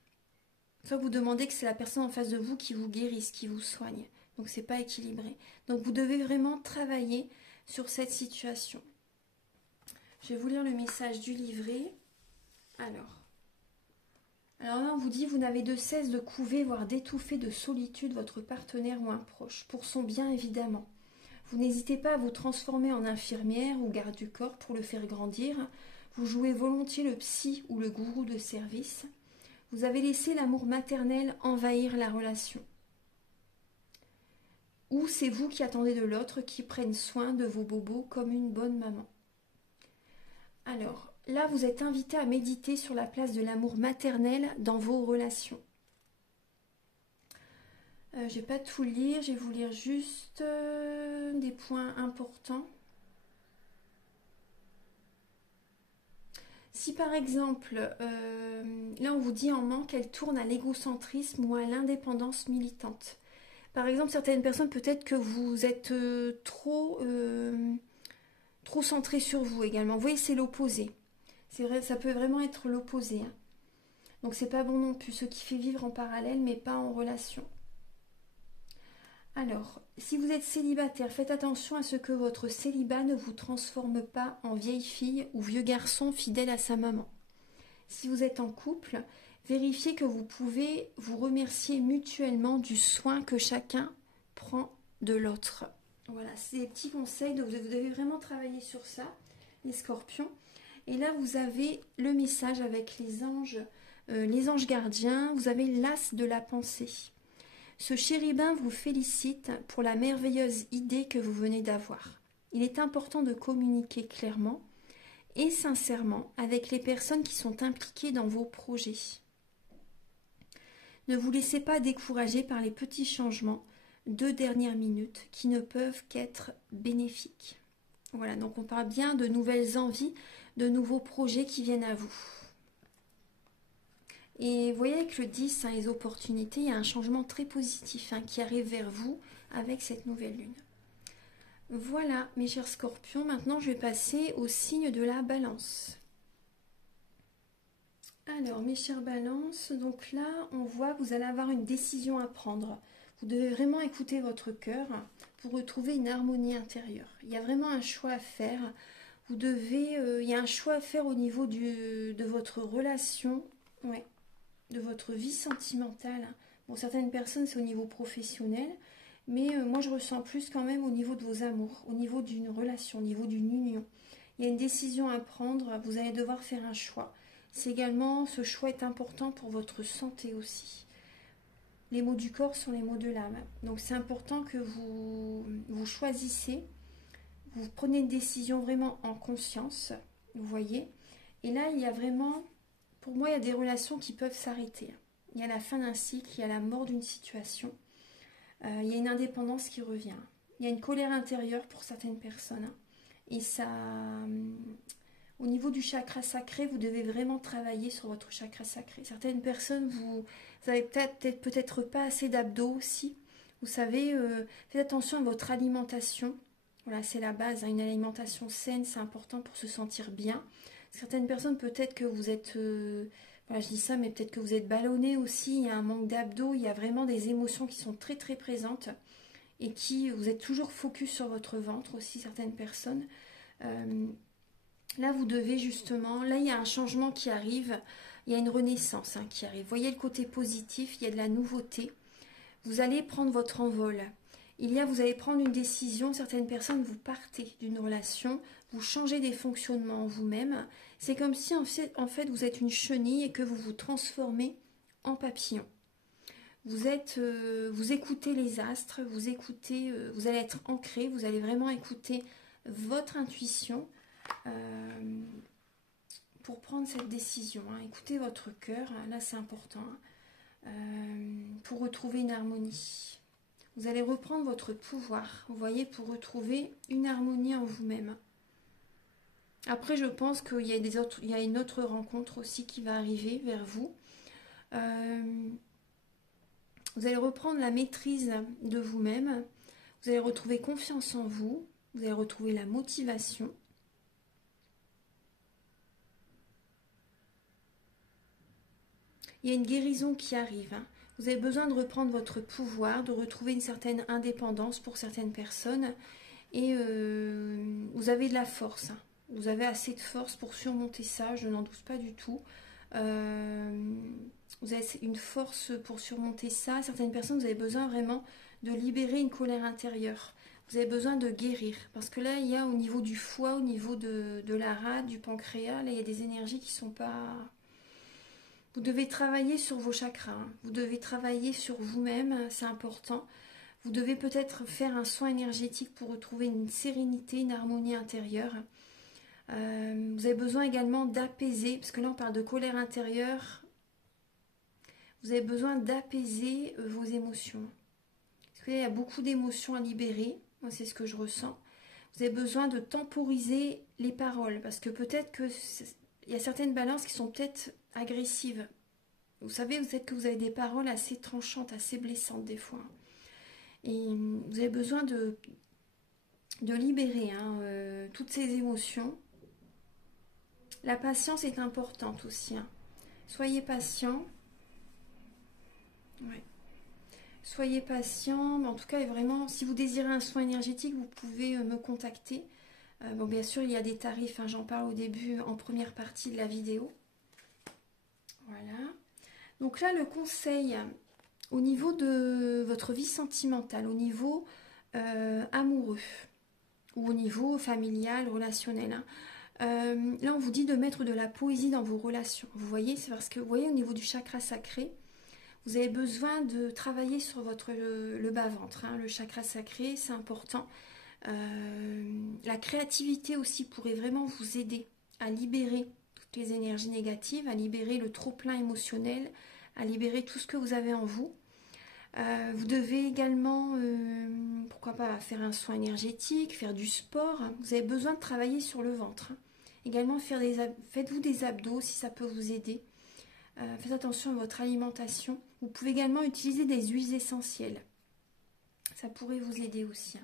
soit vous demandez que c'est la personne en face de vous qui vous guérisse, qui vous soigne. Donc c'est pas équilibré. Donc vous devez vraiment travailler sur cette situation. Je vais vous lire le message du livret. Alors là, on vous dit, vous n'avez de cesse de couver, voire d'étouffer de solitude votre partenaire ou un proche, pour son bien évidemment. Vous n'hésitez pas à vous transformer en infirmière ou garde du corps pour le faire grandir. Vous jouez volontiers le psy ou le gourou de service. Vous avez laissé l'amour maternel envahir la relation. Ou c'est vous qui attendez de l'autre qui prenne soin de vos bobos comme une bonne maman. Alors, là, vous êtes invité à méditer sur la place de l'amour maternel dans vos relations. Je ne vais pas tout lire, je vais vous lire juste des points importants. Si par exemple, là on vous dit en manque, elle tourne à l'égocentrisme ou à l'indépendance militante. Par exemple, certaines personnes, peut-être que vous êtes trop centré sur vous également. Vous voyez, c'est l'opposé. C'est vrai, ça peut vraiment être l'opposé. Hein. Donc c'est pas bon non plus, ce qui fait vivre en parallèle, mais pas en relation. Alors, si vous êtes célibataire, faites attention à ce que votre célibat ne vous transforme pas en vieille fille ou vieux garçon fidèle à sa maman. Si vous êtes en couple, vérifiez que vous pouvez vous remercier mutuellement du soin que chacun prend de l'autre. Voilà, c'est des petits conseils, donc vous devez vraiment travailler sur ça, les scorpions. Et là, vous avez le message avec les anges gardiens, vous avez l'as de la pensée. Ce chérubin vous félicite pour la merveilleuse idée que vous venez d'avoir. Il est important de communiquer clairement et sincèrement avec les personnes qui sont impliquées dans vos projets. Ne vous laissez pas décourager par les petits changements de dernière minute qui ne peuvent qu'être bénéfiques. Voilà, donc on parle bien de nouvelles envies, de nouveaux projets qui viennent à vous. Et vous voyez avec le 10, les opportunités, il y a un changement très positif qui arrive vers vous avec cette nouvelle lune. Voilà, mes chers scorpions, maintenant je vais passer au signe de la balance. Alors, mes chers balances, donc là, on voit que vous allez avoir une décision à prendre. Vous devez vraiment écouter votre cœur pour retrouver une harmonie intérieure. Il y a vraiment un choix à faire. Il y a un choix à faire au niveau de votre relation, ouais, de votre vie sentimentale. Pour certaines personnes, c'est au niveau professionnel, mais moi, je ressens plus quand même au niveau de vos amours, au niveau d'une relation, au niveau d'une union. Il y a une décision à prendre, vous allez devoir faire un choix. C'est également, ce choix est important pour votre santé aussi. Les mots du corps sont les mots de l'âme. Donc c'est important que vous choisissez, vous prenez une décision vraiment en conscience, vous voyez. Et là, il y a vraiment, pour moi, il y a des relations qui peuvent s'arrêter. Il y a la fin d'un cycle, il y a la mort d'une situation. Il y a une indépendance qui revient. Il y a une colère intérieure pour certaines personnes. Et ça... Au niveau du chakra sacré, vous devez vraiment travailler sur votre chakra sacré. Certaines personnes, vous avez peut-être pas assez d'abdos aussi. Vous savez, faites attention à votre alimentation. Voilà, c'est la base. Une alimentation saine, c'est important pour se sentir bien. Certaines personnes, peut-être que vous êtes... voilà, je dis ça, mais peut-être que vous êtes ballonné aussi. Il y a un manque d'abdos. Il y a vraiment des émotions qui sont très, très présentes. Et vous êtes toujours focus sur votre ventre aussi, certaines personnes. Là, vous devez justement, là, il y a un changement qui arrive, il y a une renaissance qui arrive. Voyez le côté positif, il y a de la nouveauté. Vous allez prendre votre envol. Vous allez prendre une décision, certaines personnes, vous partez d'une relation, vous changez des fonctionnements en vous-même. C'est comme si en fait vous êtes une chenille et que vous vous transformez en papillon. Vous écoutez les astres, vous allez être ancré, vous allez vraiment écouter votre intuition pour prendre cette décision. Écoutez votre cœur, là c'est important, pour retrouver une harmonie. Vous allez reprendre votre pouvoir, vous voyez, pour retrouver une harmonie en vous-même. Après, je pense qu'il y a une autre rencontre aussi qui va arriver vers vous. Vous allez reprendre la maîtrise de vous-même. Vous allez retrouver confiance en vous. Vous allez retrouver la motivation. Il y a une guérison qui arrive. Vous avez besoin de reprendre votre pouvoir, de retrouver une certaine indépendance pour certaines personnes. Et vous avez de la force. Vous avez assez de force pour surmonter ça, je n'en doute pas du tout. Vous avez une force pour surmonter ça. Certaines personnes, vous avez besoin vraiment de libérer une colère intérieure. Vous avez besoin de guérir. Parce que là, il y a au niveau du foie, au niveau de la rate, du pancréas, là, il y a des énergies qui ne sont pas... Vous devez travailler sur vos chakras. Vous devez travailler sur vous-même, c'est important. Vous devez peut-être faire un soin énergétique pour retrouver une sérénité, une harmonie intérieure. Vous avez besoin également d'apaiser, parce que là on parle de colère intérieure. Vous avez besoin d'apaiser vos émotions. Parce qu'il y a beaucoup d'émotions à libérer, moi c'est ce que je ressens. Vous avez besoin de temporiser les paroles, parce que peut-être il y a certaines balances qui sont peut-être agressives. Vous savez, peut-être que vous avez des paroles assez tranchantes, assez blessantes des fois. Et vous avez besoin de libérer toutes ces émotions. La patience est importante aussi. Soyez patient. Ouais. Soyez patient. Mais en tout cas, vraiment, si vous désirez un soin énergétique, vous pouvez me contacter. Bon, bien sûr, il y a des tarifs. J'en parle au début, en première partie de la vidéo. Voilà. Donc là, le conseil, au niveau de votre vie sentimentale, au niveau amoureux, ou au niveau familial, relationnel, là, on vous dit de mettre de la poésie dans vos relations. Vous voyez, c'est parce que, vous voyez, au niveau du chakra sacré, vous avez besoin de travailler sur le bas-ventre. Le chakra sacré, c'est important. La créativité aussi pourrait vraiment vous aider à libérer toutes les énergies négatives, à libérer le trop-plein émotionnel, à libérer tout ce que vous avez en vous. Vous devez également, pourquoi pas, faire un soin énergétique, faire du sport. Vous avez besoin de travailler sur le ventre. Également, faites-vous des abdos si ça peut vous aider. Faites attention à votre alimentation. Vous pouvez également utiliser des huiles essentielles. Ça pourrait vous aider aussi.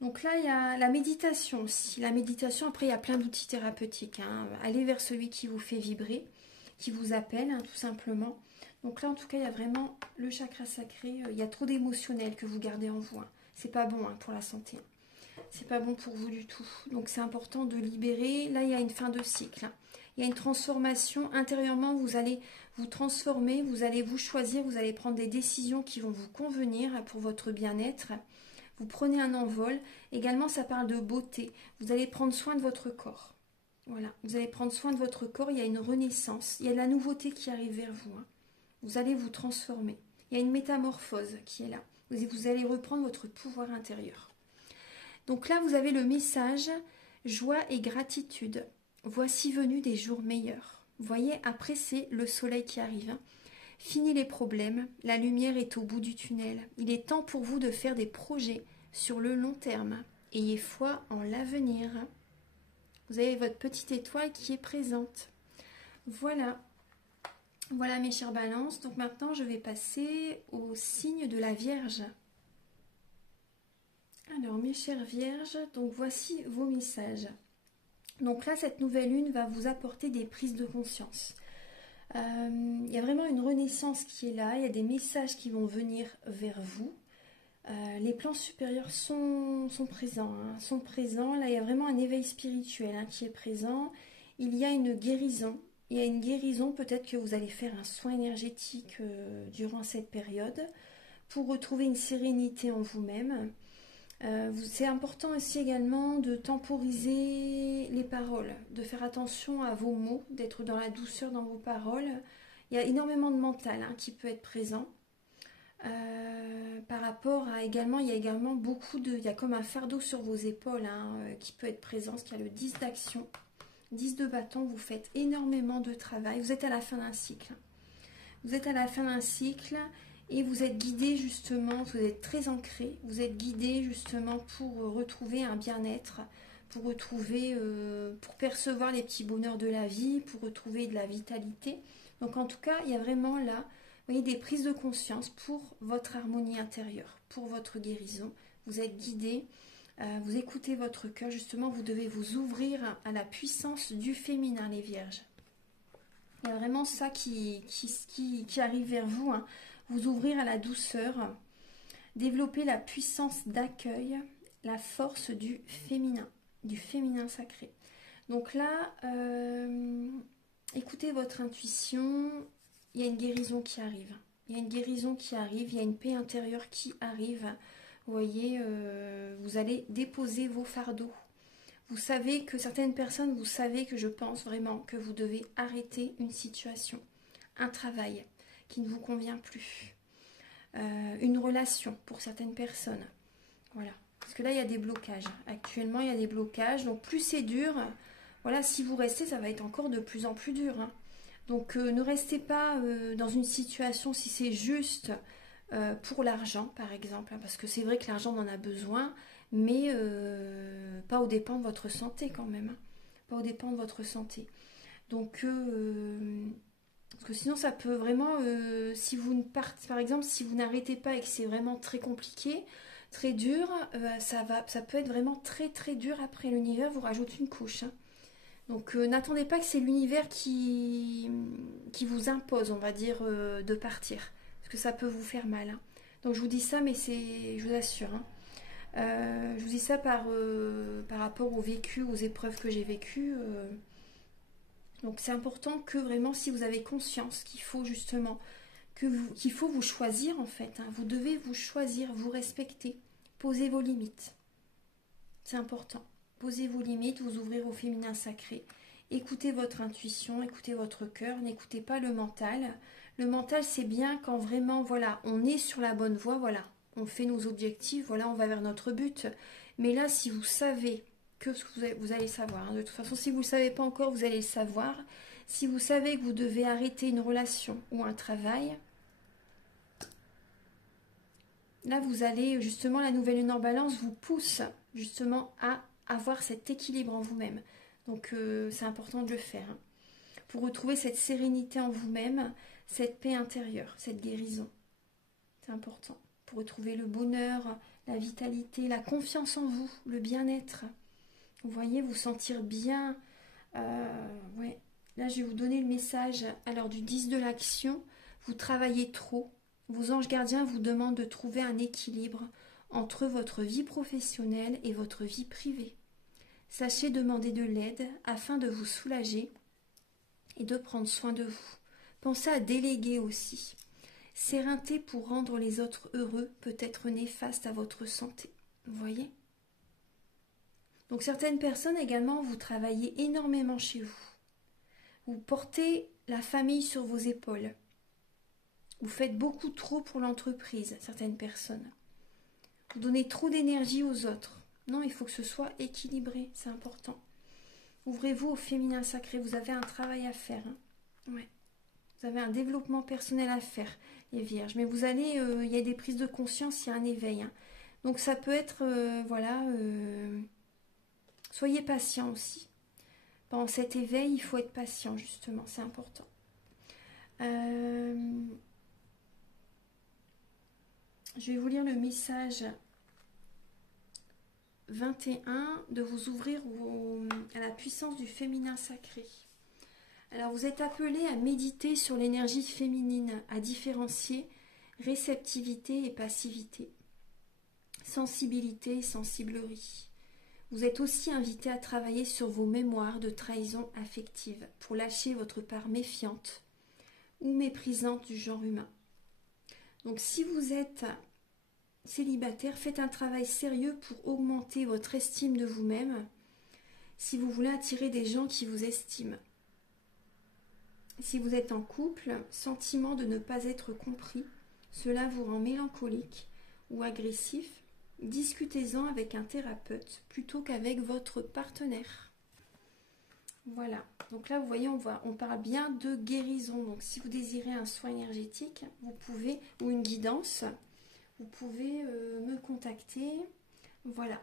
Donc là, il y a la méditation aussi. La méditation, après, il y a plein d'outils thérapeutiques. Allez vers celui qui vous fait vibrer, qui vous appelle, tout simplement. Donc là, en tout cas, il y a vraiment le chakra sacré. Il y a trop d'émotionnel que vous gardez en vous. C'est pas bon pour la santé. C'est pas bon pour vous du tout. Donc c'est important de libérer. Là, il y a une fin de cycle. Il y a une transformation. Intérieurement, vous allez vous transformer, vous allez vous choisir, vous allez prendre des décisions qui vont vous convenir pour votre bien-être. Vous prenez un envol. Également, ça parle de beauté. Vous allez prendre soin de votre corps. Voilà, vous allez prendre soin de votre corps. Il y a une renaissance. Il y a de la nouveauté qui arrive vers vous. Vous allez vous transformer. Il y a une métamorphose qui est là. Vous allez reprendre votre pouvoir intérieur. Donc là, vous avez le message « Joie et gratitude. Voici venu des jours meilleurs. » Vous voyez, après, c'est le soleil qui arrive. Fini les problèmes. La lumière est au bout du tunnel. Il est temps pour vous de faire des projets sur le long terme. Ayez foi en l'avenir. Vous avez votre petite étoile qui est présente. Voilà. Voilà mes chères balances. Donc maintenant, je vais passer au signe de la Vierge. Alors, mes chères Vierges, donc voici vos messages. Donc là, cette nouvelle lune va vous apporter des prises de conscience. Il y a vraiment une renaissance qui est là. Il y a des messages qui vont venir vers vous. Les plans supérieurs sont présents. Sont présents. Là, il y a vraiment un éveil spirituel qui est présent. Il y a une guérison. Il y a une guérison, peut-être que vous allez faire un soin énergétique durant cette période. pour retrouver une sérénité en vous-même. C'est important aussi également de temporiser les paroles, de faire attention à vos mots, d'être dans la douceur dans vos paroles. Il y a énormément de mental qui peut être présent. Par rapport à également, il y a également beaucoup de... Il y a comme un fardeau sur vos épaules qui peut être présent, parce qu'il y a le 10 d'action, 10 de bâton, vous faites énormément de travail. Vous êtes à la fin d'un cycle. Vous êtes à la fin d'un cycle et vous êtes guidé justement, vous êtes très ancré, vous êtes guidé justement pour retrouver un bien-être, pour retrouver, pour percevoir les petits bonheurs de la vie, pour retrouver de la vitalité. Donc en tout cas, il y a vraiment là, vous voyez, des prises de conscience pour votre harmonie intérieure, pour votre guérison. Vous êtes guidé, vous écoutez votre cœur, justement, vous devez vous ouvrir à la puissance du féminin, les vierges. Il y a vraiment ça qui arrive vers vous, vous ouvrir à la douceur, développer la puissance d'accueil, la force du féminin sacré. Donc là, écoutez votre intuition, il y a une guérison qui arrive. Il y a une guérison qui arrive, il y a une paix intérieure qui arrive. Vous voyez, vous allez déposer vos fardeaux. Vous savez que certaines personnes, vous savez que je pense vraiment que vous devez arrêter une situation, un travail qui ne vous convient plus, une relation pour certaines personnes. Voilà. Parce que là, il y a des blocages. Actuellement, il y a des blocages. Donc, plus c'est dur, voilà, si vous restez, ça va être encore de plus en plus dur. Donc, ne restez pas dans une situation si c'est juste pour l'argent, par exemple. Parce que c'est vrai que l'argent, on en a besoin, mais pas aux dépens de votre santé quand même. Pas aux dépens de votre santé. Donc, parce que sinon, ça peut vraiment, si vous ne partez, par exemple, si vous n'arrêtez pas et que c'est vraiment très compliqué, très dur, ça peut être vraiment très très dur après. L'univers vous rajoute une couche. Donc n'attendez pas que c'est l'univers qui vous impose, on va dire, de partir. Parce que ça peut vous faire mal. Donc je vous dis ça, mais je vous assure. Je vous dis ça par rapport au vécu, aux épreuves que j'ai vécues. Donc c'est important que vraiment, si vous avez conscience qu'il faut justement, qu'il faut vous choisir en fait. Vous devez vous choisir, vous respecter. Posez vos limites. C'est important. Posez vos limites, vous ouvrir au féminin sacré. Écoutez votre intuition, écoutez votre cœur, n'écoutez pas le mental. Le mental, c'est bien quand vraiment, voilà, on est sur la bonne voie, voilà, on fait nos objectifs, voilà, on va vers notre but. Mais là, si vous savez que vous allez savoir, de toute façon, si vous ne le savez pas encore, vous allez le savoir. Si vous savez que vous devez arrêter une relation ou un travail, là, vous allez, justement, la nouvelle lune en balance vous pousse justement à avoir cet équilibre en vous-même. Donc, c'est important de le faire. Pour retrouver cette sérénité en vous-même, cette paix intérieure, cette guérison. C'est important. Pour retrouver le bonheur, la vitalité, la confiance en vous, le bien-être. Vous voyez, vous sentir bien. Ouais. Là, je vais vous donner le message à l'heure du 10 de l'action. Vous travaillez trop. Vos anges gardiens vous demandent de trouver un équilibre entre votre vie professionnelle et votre vie privée. Sachez demander de l'aide afin de vous soulager et de prendre soin de vous. Pensez à déléguer aussi. S'éreinter pour rendre les autres heureux peut être néfaste à votre santé. Vous voyez ? Donc certaines personnes également, vous travaillez énormément chez vous. Vous portez la famille sur vos épaules. Vous faites beaucoup trop pour l'entreprise, certaines personnes. Vous donnez trop d'énergie aux autres. Non, il faut que ce soit équilibré, c'est important. Ouvrez-vous au féminin sacré, vous avez un travail à faire. Ouais. Vous avez un développement personnel à faire, les vierges. Mais vous allez, il y a des prises de conscience, il y a un éveil. Donc ça peut être, voilà, soyez patient aussi. Pendant cet éveil, il faut être patient, justement, c'est important. Je vais vous lire le message 21, de vous ouvrir à la puissance du féminin sacré. Alors vous êtes appelé à méditer sur l'énergie féminine, à différencier réceptivité et passivité, sensibilité et sensiblerie. Vous êtes aussi invité à travailler sur vos mémoires de trahison affective pour lâcher votre part méfiante ou méprisante du genre humain. Donc si vous êtes célibataire, faites un travail sérieux pour augmenter votre estime de vous-même si vous voulez attirer des gens qui vous estiment. Si vous êtes en couple, sentiment de ne pas être compris, cela vous rend mélancolique ou agressif. Discutez-en avec un thérapeute plutôt qu'avec votre partenaire. Voilà, donc là vous voyez on parle bien de guérison. Donc si vous désirez un soin énergétique, vous pouvez, ou une guidance, vous pouvez me contacter. Voilà.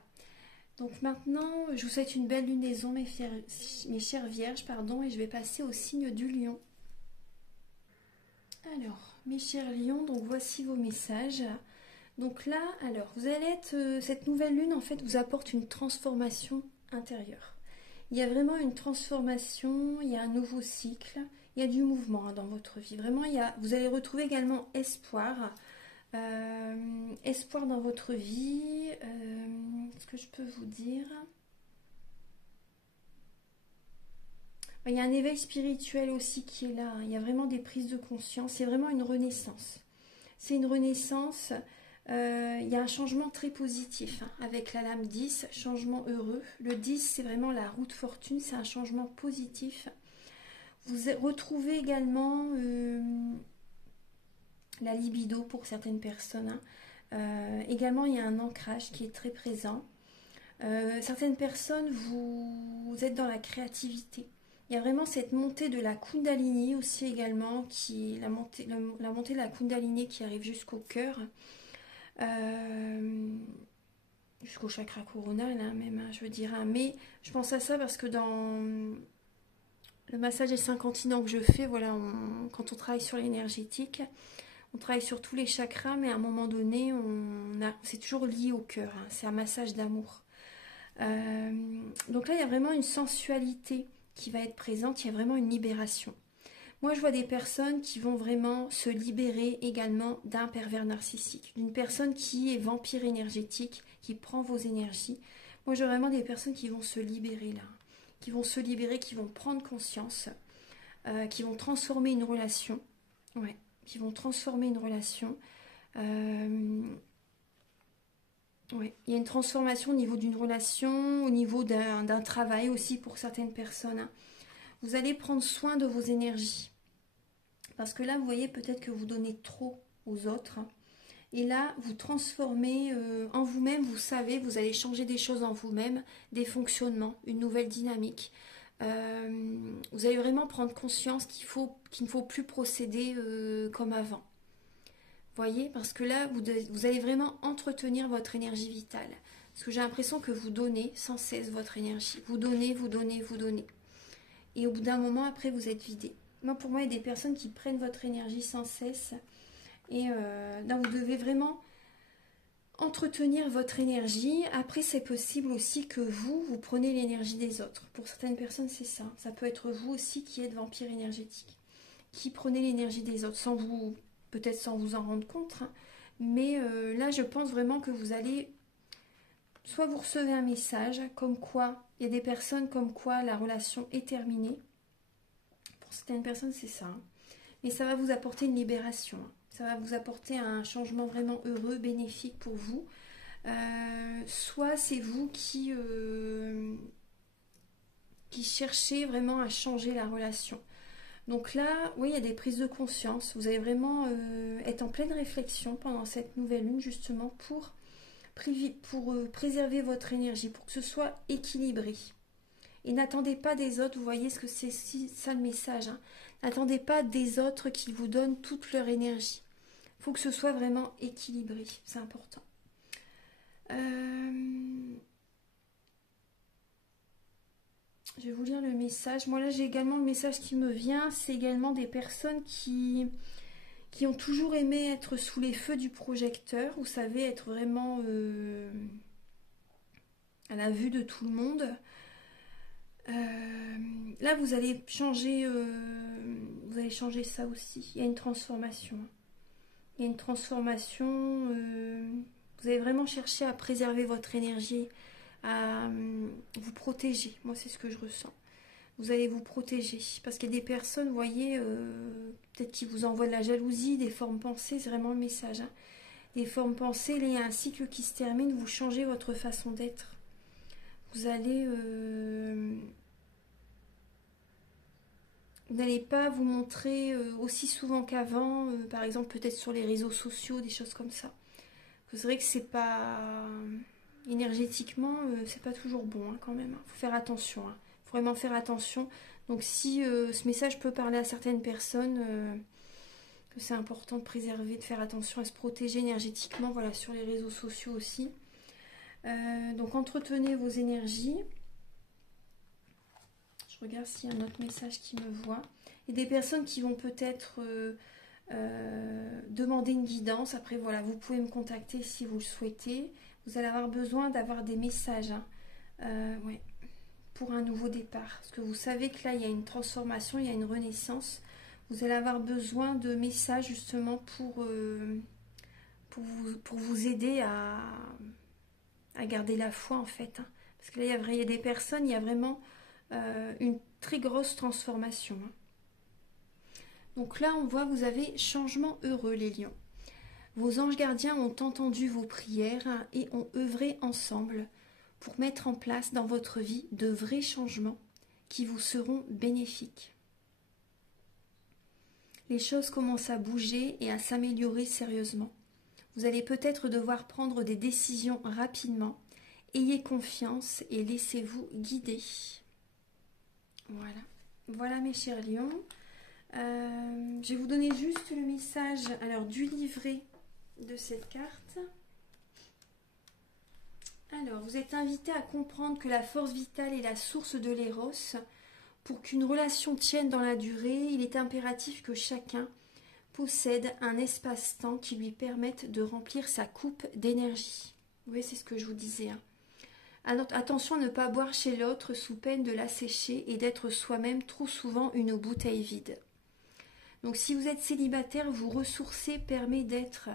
Donc maintenant, je vous souhaite une belle lunaison, mes chères vierges, pardon, et je vais passer au signe du lion. Alors, mes chers lions, donc voici vos messages. Donc là, alors, vous allez être, cette nouvelle lune, en fait, vous apporte une transformation intérieure. Il y a vraiment une transformation, il y a un nouveau cycle, il y a du mouvement dans votre vie. Vraiment, vous allez retrouver également espoir. Espoir dans votre vie. Ce que je peux vous dire, il y a un éveil spirituel aussi qui est là. Il y a vraiment des prises de conscience. C'est vraiment une renaissance. C'est une renaissance. Il y a un changement très positif avec la lame 10, changement heureux. Le 10, c'est vraiment la roue de fortune. C'est un changement positif. Vous retrouvez également la libido pour certaines personnes. Également, il y a un ancrage qui est très présent. Certaines personnes, vous êtes dans la créativité. Il y a vraiment cette montée de la Kundalini aussi également, la montée de la Kundalini qui arrive jusqu'au cœur, jusqu'au chakra coronal même, je veux dire. Mais je pense à ça parce que dans le massage des 5 continents que je fais, voilà, quand on travaille sur l'énergétique, on travaille sur tous les chakras, mais à un moment donné, c'est toujours lié au cœur. C'est un massage d'amour. Donc là, il y a vraiment une sensualité qui va être présente. Il y a vraiment une libération. Moi, je vois des personnes qui vont vraiment se libérer également d'un pervers narcissique, d'une personne qui est vampire énergétique, qui prend vos énergies. Moi, j'ai vraiment des personnes qui vont se libérer là, qui vont se libérer, qui vont prendre conscience, qui vont transformer une relation, ouais, qui vont transformer une relation. Ouais. Il y a une transformation au niveau d'une relation, au niveau d'un travail aussi pour certaines personnes. Vous allez prendre soin de vos énergies. Parce que là, vous voyez peut-être que vous donnez trop aux autres. Et là, vous transformez en vous-même, vous savez, vous allez changer des choses en vous-même, des fonctionnements, une nouvelle dynamique. Vous allez vraiment prendre conscience qu'il ne faut plus procéder comme avant. Voyez, parce que là, vous allez vraiment entretenir votre énergie vitale. Parce que j'ai l'impression que vous donnez sans cesse votre énergie. Vous donnez, vous donnez, vous donnez. Et au bout d'un moment, après, vous êtes vidé. Moi, pour moi, il y a des personnes qui prennent votre énergie sans cesse. Et là, vous devez vraiment entretenir votre énergie. Après, c'est possible aussi que vous prenez l'énergie des autres. Pour certaines personnes, c'est ça. Ça peut être vous aussi qui êtes vampire énergétique. Qui prenez l'énergie des autres sans vous... peut-être sans vous en rendre compte, mais là je pense vraiment que vous allez, soit vous recevez un message comme quoi, il y a des personnes comme quoi la relation est terminée, pour certaines personnes c'est ça, mais ça va vous apporter une libération, ça va vous apporter un changement vraiment heureux, bénéfique pour vous, soit c'est vous qui cherchez vraiment à changer la relation. Donc là, oui, il y a des prises de conscience. Vous allez vraiment être en pleine réflexion pendant cette nouvelle lune, justement, pour préserver votre énergie, pour que ce soit équilibré. Et n'attendez pas des autres, vous voyez ce que c'est ça le message. N'attendez pas des autres qui vous donnent toute leur énergie. Il faut que ce soit vraiment équilibré, c'est important. Je vais vous lire le message. Moi là j'ai également le message qui me vient. C'est également des personnes qui ont toujours aimé être sous les feux du projecteur. Vous savez, être vraiment à la vue de tout le monde. Là vous allez changer ça aussi. Il y a une transformation. Il y a une transformation. Vous allez vraiment chercher à préserver votre énergie, à vous protéger. Moi c'est ce que je ressens. Vous allez vous protéger. Parce qu'il y a des personnes, vous voyez, peut-être qui vous envoient de la jalousie, des formes pensées, c'est vraiment le message. Hein. Des formes pensées, là, il y a un cycle qui se termine, vous changez votre façon d'être. Vous allez... vous n'allez pas vous montrer aussi souvent qu'avant, par exemple peut-être sur les réseaux sociaux, des choses comme ça. C'est vrai que c'est pas... énergétiquement, c'est pas toujours bon hein, quand même. Il faut faire attention. Hein. Faut vraiment faire attention. Donc si ce message peut parler à certaines personnes, que c'est important de préserver, de faire attention à se protéger énergétiquement, voilà, sur les réseaux sociaux aussi. Donc entretenez vos énergies. Je regarde s'il y a un autre message qui me voit. Il y a des personnes qui vont peut-être demander une guidance. Après, voilà, vous pouvez me contacter si vous le souhaitez. Vous allez avoir besoin d'avoir des messages ouais, pour un nouveau départ. Parce que vous savez que là, il y a une transformation, il y a une renaissance. Vous allez avoir besoin de messages justement pour vous aider à garder la foi en fait. Hein. Parce que là, il y a des personnes, il y a vraiment une très grosse transformation. Hein. Donc là, on voit, vous avez changement heureux, les lions. Vos anges gardiens ont entendu vos prières et ont œuvré ensemble pour mettre en place dans votre vie de vrais changements qui vous seront bénéfiques. Les choses commencent à bouger et à s'améliorer sérieusement. Vous allez peut-être devoir prendre des décisions rapidement. Ayez confiance et laissez-vous guider. Voilà. Voilà mes chers lions. Je vais vous donner juste le message alors, du livret de cette carte. Alors, vous êtes invité à comprendre que la force vitale est la source de l'éros. Pour qu'une relation tienne dans la durée, il est impératif que chacun possède un espace-temps qui lui permette de remplir sa coupe d'énergie. Vous voyez, c'est ce que je vous disais. Hein. Attention à ne pas boire chez l'autre sous peine de l'assécher et d'être soi-même trop souvent une bouteille vide. Donc si vous êtes célibataire, vous ressourcer permet d'être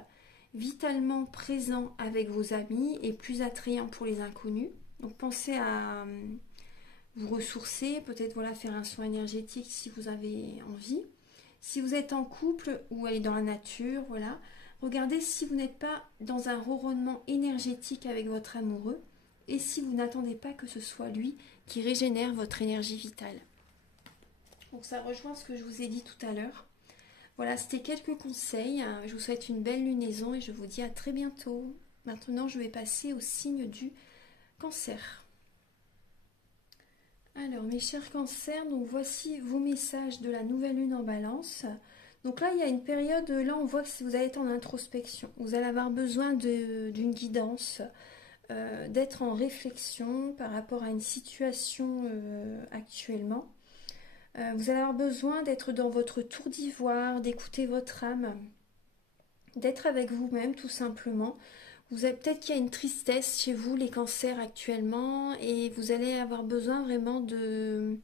vitalement présent avec vos amis et plus attrayant pour les inconnus. Donc pensez à vous ressourcer, peut-être voilà, faire un soin énergétique si vous avez envie. Si vous êtes en couple ou aller dans la nature, voilà, regardez si vous n'êtes pas dans un ronronnement énergétique avec votre amoureux et si vous n'attendez pas que ce soit lui qui régénère votre énergie vitale. Donc ça rejoint ce que je vous ai dit tout à l'heure. Voilà, c'était quelques conseils. Je vous souhaite une belle lunaison et je vous dis à très bientôt. Maintenant, je vais passer au signe du Cancer. Alors, mes chers cancers, donc voici vos messages de la nouvelle lune en balance. Donc là, il y a une période, là on voit que vous allez être en introspection. Vous allez avoir besoin d'une guidance, d'être en réflexion par rapport à une situation actuellement. Vous allez avoir besoin d'être dans votre tour d'ivoire, d'écouter votre âme, d'être avec vous-même tout simplement. Vous avez peut-être qu'il y a une tristesse chez vous, les cancers actuellement, et vous allez avoir besoin vraiment d'y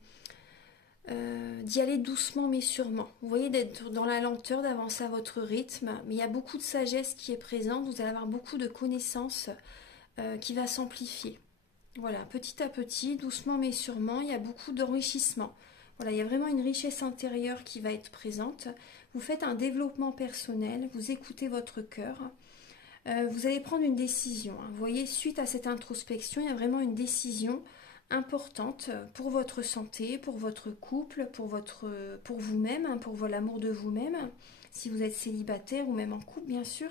aller doucement mais sûrement. Vous voyez, d'être dans la lenteur, d'avancer à votre rythme, mais il y a beaucoup de sagesse qui est présente, vous allez avoir beaucoup de connaissances qui va s'amplifier. Voilà, petit à petit, doucement mais sûrement, il y a beaucoup d'enrichissement. Voilà, il y a vraiment une richesse intérieure qui va être présente. Vous faites un développement personnel, vous écoutez votre cœur. Vous allez prendre une décision. Hein. Vous voyez, suite à cette introspection, il y a vraiment une décision importante pour votre santé, pour votre couple, pour vous-même, hein, pour l'amour de vous-même, si vous êtes célibataire ou même en couple, bien sûr.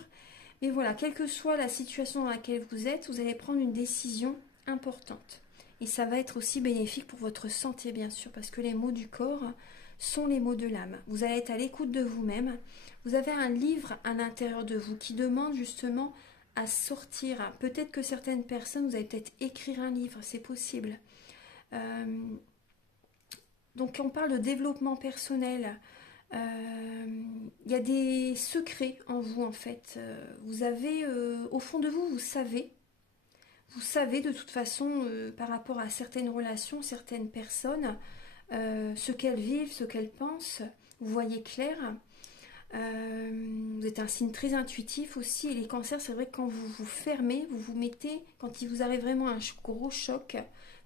Mais voilà, quelle que soit la situation dans laquelle vous êtes, vous allez prendre une décision importante. Et ça va être aussi bénéfique pour votre santé, bien sûr, parce que les mots du corps sont les mots de l'âme. Vous allez être à l'écoute de vous-même. Vous avez un livre à l'intérieur de vous qui demande justement à sortir. Peut-être que certaines personnes, vous allez peut-être écrire un livre, c'est possible. Donc on parle de développement personnel. Il y a des secrets en vous en fait. Vous avez, au fond de vous, vous savez de toute façon par rapport à certaines relations, certaines personnes, ce qu'elles vivent, ce qu'elles pensent. Vous voyez clair. Vous êtes un signe très intuitif aussi. Et les cancers, c'est vrai que quand vous vous fermez, vous vous mettez, quand il vous arrive vraiment un gros choc,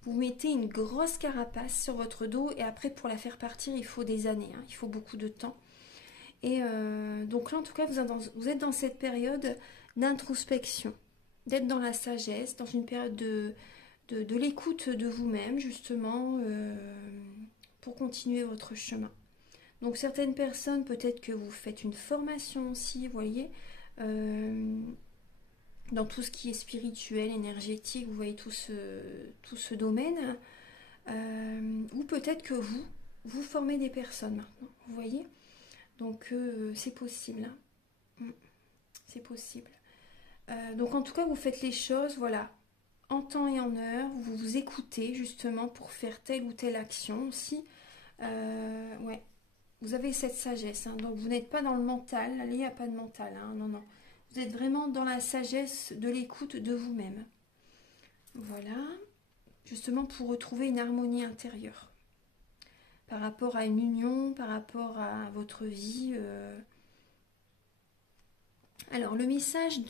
vous mettez une grosse carapace sur votre dos. Et après, pour la faire partir, il faut des années, hein, il faut beaucoup de temps. Et donc là, en tout cas, vous êtes dans cette période d'introspection, d'être dans la sagesse, dans une période de l'écoute de vous-même, justement, pour continuer votre chemin. Donc certaines personnes, peut-être que vous faites une formation aussi, vous voyez, dans tout ce qui est spirituel, énergétique, vous voyez tout ce domaine. Ou peut-être que vous formez des personnes maintenant, vous voyez. Donc c'est possible, hein. C'est possible. Donc en tout cas, vous faites les choses, voilà, en temps et en heure. Vous vous écoutez justement pour faire telle ou telle action aussi. Ouais, vous avez cette sagesse, hein. Donc vous n'êtes pas dans le mental. Là, il n'y a pas de mental, hein. Non, non. Vous êtes vraiment dans la sagesse de l'écoute de vous-même. Voilà, justement pour retrouver une harmonie intérieure par rapport à une union, par rapport à votre vie. Alors, le message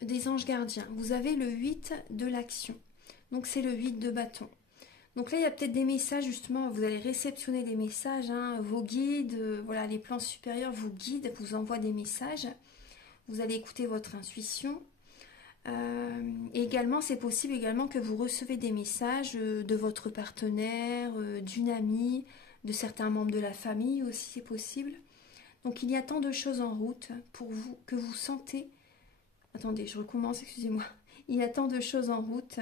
des anges gardiens. Vous avez le 8 de l'action. Donc, c'est le 8 de bâton. Donc là, il y a peut-être des messages, justement, vous allez réceptionner des messages, hein, vos guides, voilà, les plans supérieurs vous guident, vous envoient des messages. Vous allez écouter votre intuition. Et également, c'est possible également que vous recevez des messages de votre partenaire, d'une amie, de certains membres de la famille aussi, c'est possible. Donc il y a tant de choses en route pour vous que vous sentez. Attendez, je recommence, excusez-moi. Il y a tant de choses en route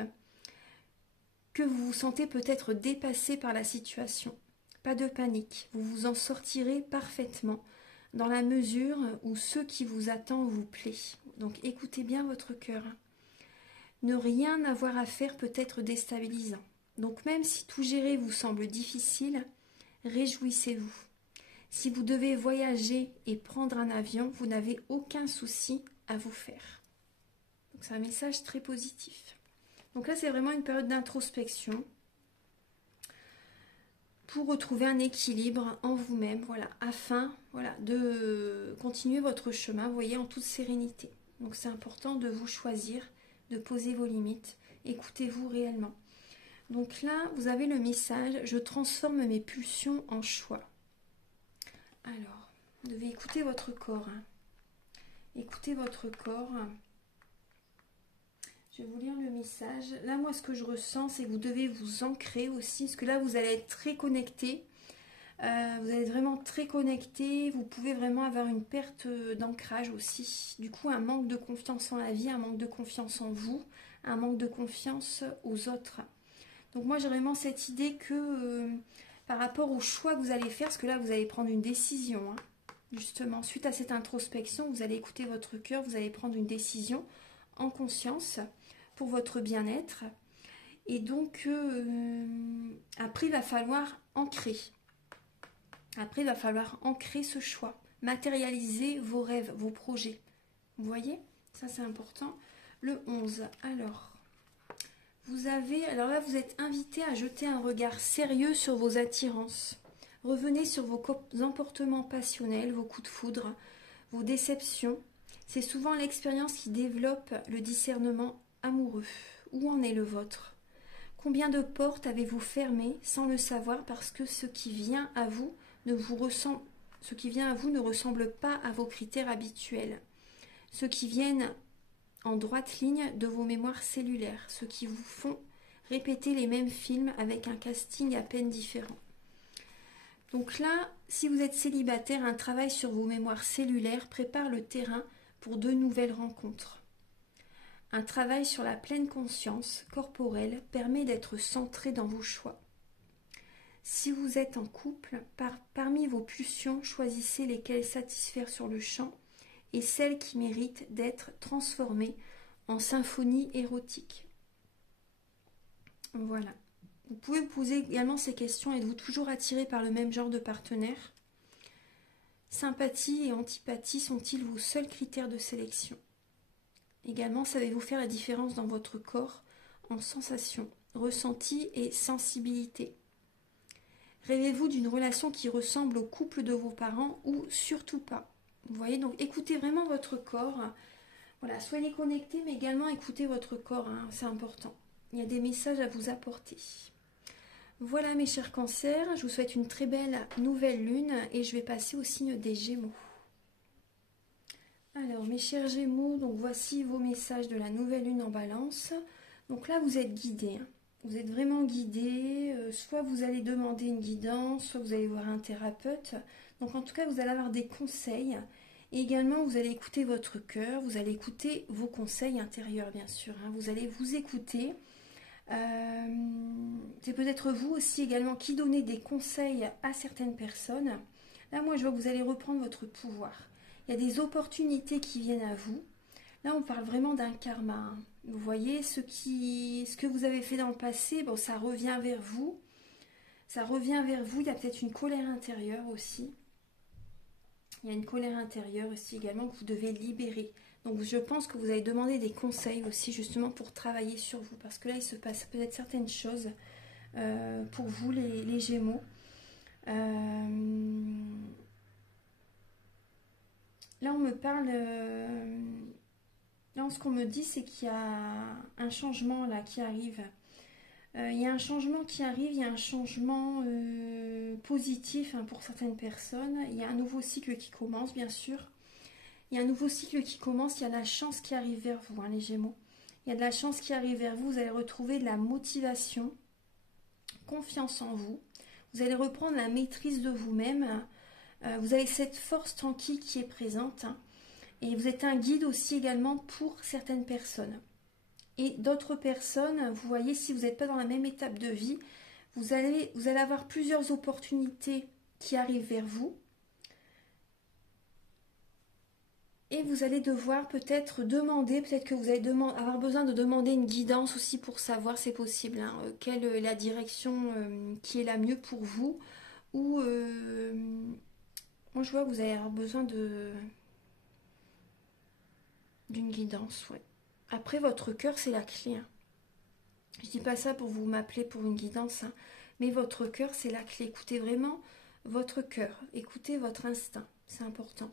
que vous vous sentez peut-être dépassé par la situation. Pas de panique, vous vous en sortirez parfaitement dans la mesure où ce qui vous attend vous plaît. Donc écoutez bien votre cœur. Ne rien avoir à faire peut être déstabilisant. Donc même si tout gérer vous semble difficile, réjouissez-vous. Si vous devez voyager et prendre un avion, vous n'avez aucun souci à vous faire. Donc c'est un message très positif. Donc là, c'est vraiment une période d'introspection pour retrouver un équilibre en vous-même, voilà, afin, voilà, de continuer votre chemin, vous voyez, en toute sérénité. Donc c'est important de vous choisir, de poser vos limites, écoutez-vous réellement. Donc là, vous avez le message, je transforme mes pulsions en choix. Alors, vous devez écouter votre corps, hein. Écoutez votre corps. Je vais vous lire le message. Là, moi, ce que je ressens, c'est que vous devez vous ancrer aussi, parce que là, vous allez être très connecté. Vous allez être vraiment très connecté. Vous pouvez vraiment avoir une perte d'ancrage aussi. Du coup, un manque de confiance en la vie, un manque de confiance en vous, un manque de confiance aux autres. Donc moi, j'ai vraiment cette idée que par rapport au choix que vous allez faire, parce que là, vous allez prendre une décision, hein, justement, suite à cette introspection, vous allez écouter votre cœur, vous allez prendre une décision en conscience pour votre bien-être. Et donc, après, il va falloir ancrer. Après, il va falloir ancrer ce choix, matérialiser vos rêves, vos projets. Vous voyez? Ça, c'est important. Le 11. Alors là, vous êtes invité à jeter un regard sérieux sur vos attirances. Revenez sur vos emportements passionnels, vos coups de foudre, vos déceptions. C'est souvent l'expérience qui développe le discernement amoureux. Où en est le vôtre? Combien de portes avez-vous fermées sans le savoir parce que ce qui vient à vous ne ressemble pas à vos critères habituels? Ceux qui viennent en droite ligne de vos mémoires cellulaires, ceux qui vous font répéter les mêmes films avec un casting à peine différent. Donc là, si vous êtes célibataire, un travail sur vos mémoires cellulaires prépare le terrain pour de nouvelles rencontres. Un travail sur la pleine conscience corporelle permet d'être centré dans vos choix. Si vous êtes en couple, parmi vos pulsions, choisissez lesquelles satisfaire sur le champ et celles qui méritent d'être transformées en symphonie érotique. Voilà. Vous pouvez vous poser également ces questions. Êtes-vous toujours attiré par le même genre de partenaire? Sympathie et antipathie sont-ils vos seuls critères de sélection? Également, savez-vous faire la différence dans votre corps en sensations, ressentis et sensibilité? Rêvez-vous d'une relation qui ressemble au couple de vos parents ou surtout pas? Vous voyez, donc écoutez vraiment votre corps. Voilà, soyez connectés, mais également écoutez votre corps, hein, c'est important. Il y a des messages à vous apporter. Voilà mes chers cancers, je vous souhaite une très belle nouvelle lune et je vais passer au signe des Gémeaux. Alors mes chers Gémeaux, donc voici vos messages de la nouvelle lune en Balance. Donc là vous êtes guidés, hein. Vous êtes vraiment guidés, soit vous allez demander une guidance, soit vous allez voir un thérapeute. Donc en tout cas vous allez avoir des conseils. Et également vous allez écouter votre cœur, vous allez écouter vos conseils intérieurs bien sûr, hein. Vous allez vous écouter. C'est peut-être vous aussi également qui donnez des conseils à certaines personnes. Là moi je vois que vous allez reprendre votre pouvoir. Il y a des opportunités qui viennent à vous. Là on parle vraiment d'un karma, hein. Vous voyez ce que vous avez fait dans le passé, bon ça revient vers vous. Ça revient vers vous, il y a peut-être une colère intérieure aussi. Il y a une colère intérieure aussi également que vous devez libérer. Donc je pense que vous allez demander des conseils aussi justement pour travailler sur vous. Parce que là il se passe peut-être certaines choses pour vous les Gémeaux. Là on me parle... là ce qu'on me dit c'est qu'il y a un changement là qui arrive. Il y a un changement qui arrive, il y a un changement positif, hein, pour certaines personnes. Il y a un nouveau cycle qui commence, bien sûr. Il y a un nouveau cycle qui commence, il y a la chance qui arrive vers vous, hein, les Gémeaux. Il y a de la chance qui arrive vers vous, vous allez retrouver de la motivation, confiance en vous. Vous allez reprendre la maîtrise de vous-même. Vous avez cette force tranquille qui est présente, hein, et vous êtes un guide aussi également pour certaines personnes. Et d'autres personnes, vous voyez, si vous n'êtes pas dans la même étape de vie, vous allez avoir plusieurs opportunités qui arrivent vers vous. Et vous allez devoir peut-être demander, peut-être que vous allez avoir besoin de demander une guidance aussi pour savoir, c'est possible, hein, quelle est la direction qui est la mieux pour vous. Ou, moi je vois que vous allez avoir besoin d'une guidance, ouais. Après, votre cœur, c'est la clé, hein. Je dis pas ça pour vous m'appeler pour une guidance, hein, mais votre cœur, c'est la clé. Écoutez vraiment votre cœur, écoutez votre instinct, c'est important.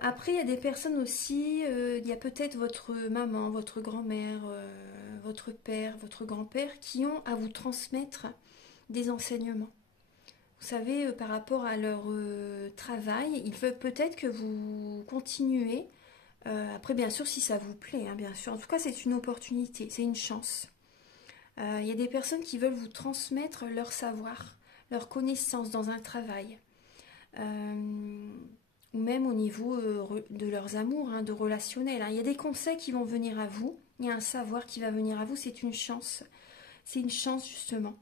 Après, il y a des personnes aussi, il y a peut-être votre maman, votre grand-mère, votre père, votre grand-père qui ont à vous transmettre des enseignements. Vous savez, par rapport à leur travail, ils veulent peut-être que vous continuez. Après, bien sûr, si ça vous plaît, hein, bien sûr. En tout cas, c'est une opportunité, c'est une chance. Il y a des personnes qui veulent vous transmettre leur savoir, leur connaissance dans un travail. Ou même au niveau de leurs amours, hein, de relationnel, hein. Il y a des conseils qui vont venir à vous, il y a un savoir qui va venir à vous, c'est une chance. C'est une chance justement.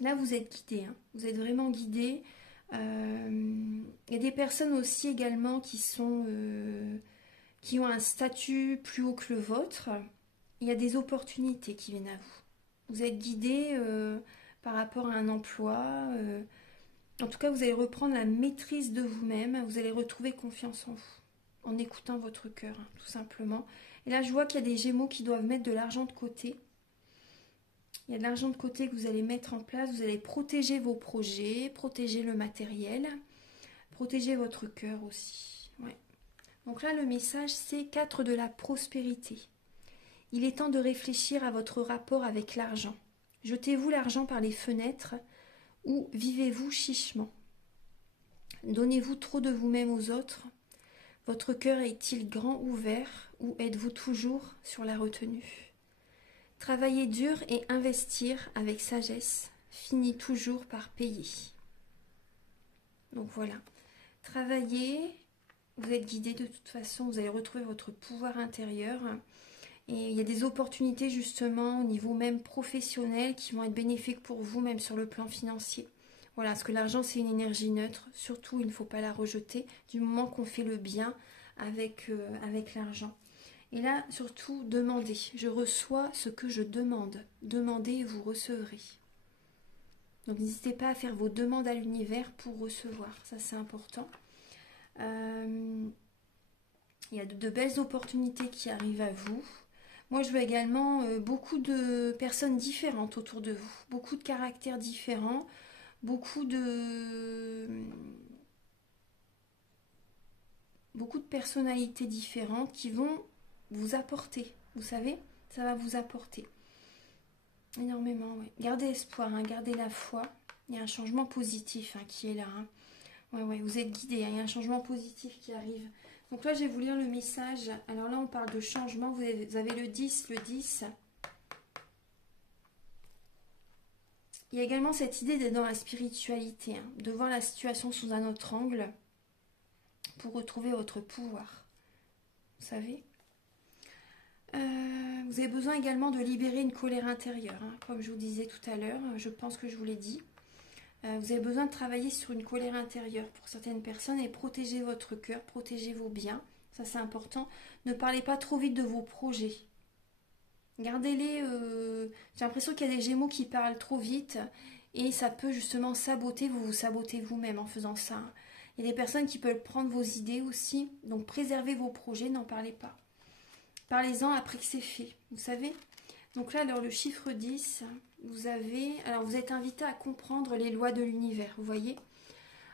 Là, vous êtes guidé, hein. Vous êtes vraiment guidé. Il y a des personnes aussi également qui ont un statut plus haut que le vôtre. Il y a des opportunités qui viennent à vous. Vous êtes guidé par rapport à un emploi. En tout cas, vous allez reprendre la maîtrise de vous-même. Vous allez retrouver confiance en vous. En écoutant votre cœur, hein, tout simplement. Et là, je vois qu'il y a des Gémeaux qui doivent mettre de l'argent de côté. Il y a de l'argent de côté que vous allez mettre en place. Vous allez protéger vos projets, protéger le matériel, protéger votre cœur aussi. Ouais. Donc là, le message, c'est 4 de la prospérité. Il est temps de réfléchir à votre rapport avec l'argent. Jetez-vous l'argent par les fenêtres ou vivez-vous chichement? Donnez-vous trop de vous-même aux autres? Votre cœur est-il grand ouvert ou êtes-vous toujours sur la retenue? Travailler dur et investir avec sagesse finit toujours par payer. Donc voilà. Travaillez, vous êtes guidé de toute façon, vous allez retrouver votre pouvoir intérieur. Et il y a des opportunités justement au niveau même professionnel qui vont être bénéfiques pour vous, même sur le plan financier. Voilà, parce que l'argent c'est une énergie neutre, surtout il ne faut pas la rejeter du moment qu'on fait le bien avec l'argent. Et là, surtout, demandez. Je reçois ce que je demande. Demandez et vous recevrez. Donc n'hésitez pas à faire vos demandes à l'univers pour recevoir. Ça, c'est important. Il y a de belles opportunités qui arrivent à vous. Moi, je vois également beaucoup de personnes différentes autour de vous. Beaucoup de caractères différents. beaucoup de personnalités différentes qui vont vous apporter. Vous savez, ça va vous apporter énormément. Ouais. Gardez espoir, hein, gardez la foi. Il y a un changement positif hein, qui est là. Hein. Ouais, vous êtes guidés. Hein, il y a un changement positif qui arrive. Donc là, je vais vous lire le message. Alors là, on parle de changement. Vous avez le 10, le 10. Il y a également cette idée d'être dans la spiritualité, hein, de voir la situation sous un autre angle pour retrouver votre pouvoir. Vous savez, vous avez besoin également de libérer une colère intérieure, hein, comme je vous disais tout à l'heure, je pense que je vous l'ai dit. Vous avez besoin de travailler sur une colère intérieure pour certaines personnes et protéger votre cœur, protéger vos biens, ça c'est important. Ne parlez pas trop vite de vos projets. Gardez-les, j'ai l'impression qu'il y a des Gémeaux qui parlent trop vite et ça peut justement saboter, vous vous sabotez vous-même en faisant ça. Il y a des personnes qui peuvent prendre vos idées aussi, donc préservez vos projets, n'en parlez pas. Parlez-en après que c'est fait, vous savez. Donc là, alors le chiffre 10, vous êtes invité à comprendre les lois de l'univers, vous voyez.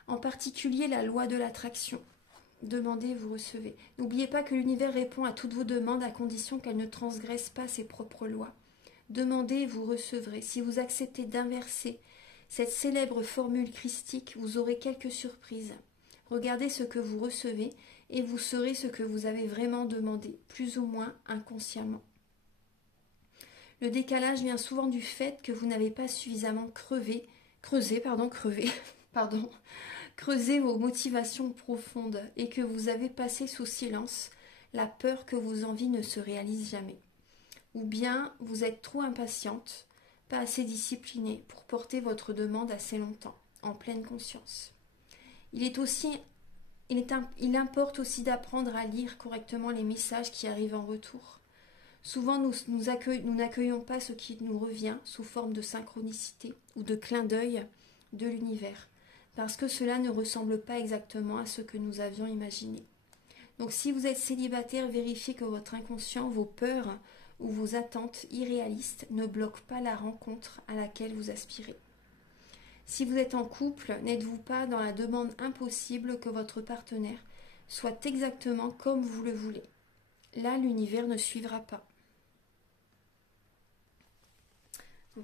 En particulier la loi de l'attraction. Demandez, vous recevez. N'oubliez pas que l'univers répond à toutes vos demandes à condition qu'elles ne transgressent pas ses propres lois. Demandez, vous recevrez. Si vous acceptez d'inverser cette célèbre formule christique, vous aurez quelques surprises. Regardez ce que vous recevez et vous saurez ce que vous avez vraiment demandé, plus ou moins inconsciemment. Le décalage vient souvent du fait que vous n'avez pas suffisamment creusé vos motivations profondes et que vous avez passé sous silence la peur que vos envies ne se réalisent jamais. Ou bien vous êtes trop impatiente, pas assez disciplinée pour porter votre demande assez longtemps, en pleine conscience. Il importe aussi d'apprendre à lire correctement les messages qui arrivent en retour. Souvent, nous n'accueillons pas ce qui nous revient sous forme de synchronicité ou de clin d'œil de l'univers, parce que cela ne ressemble pas exactement à ce que nous avions imaginé. Donc si vous êtes célibataire, vérifiez que votre inconscient, vos peurs ou vos attentes irréalistes ne bloquent pas la rencontre à laquelle vous aspirez. Si vous êtes en couple, n'êtes-vous pas dans la demande impossible que votre partenaire soit exactement comme vous le voulez. Là, l'univers ne suivra pas.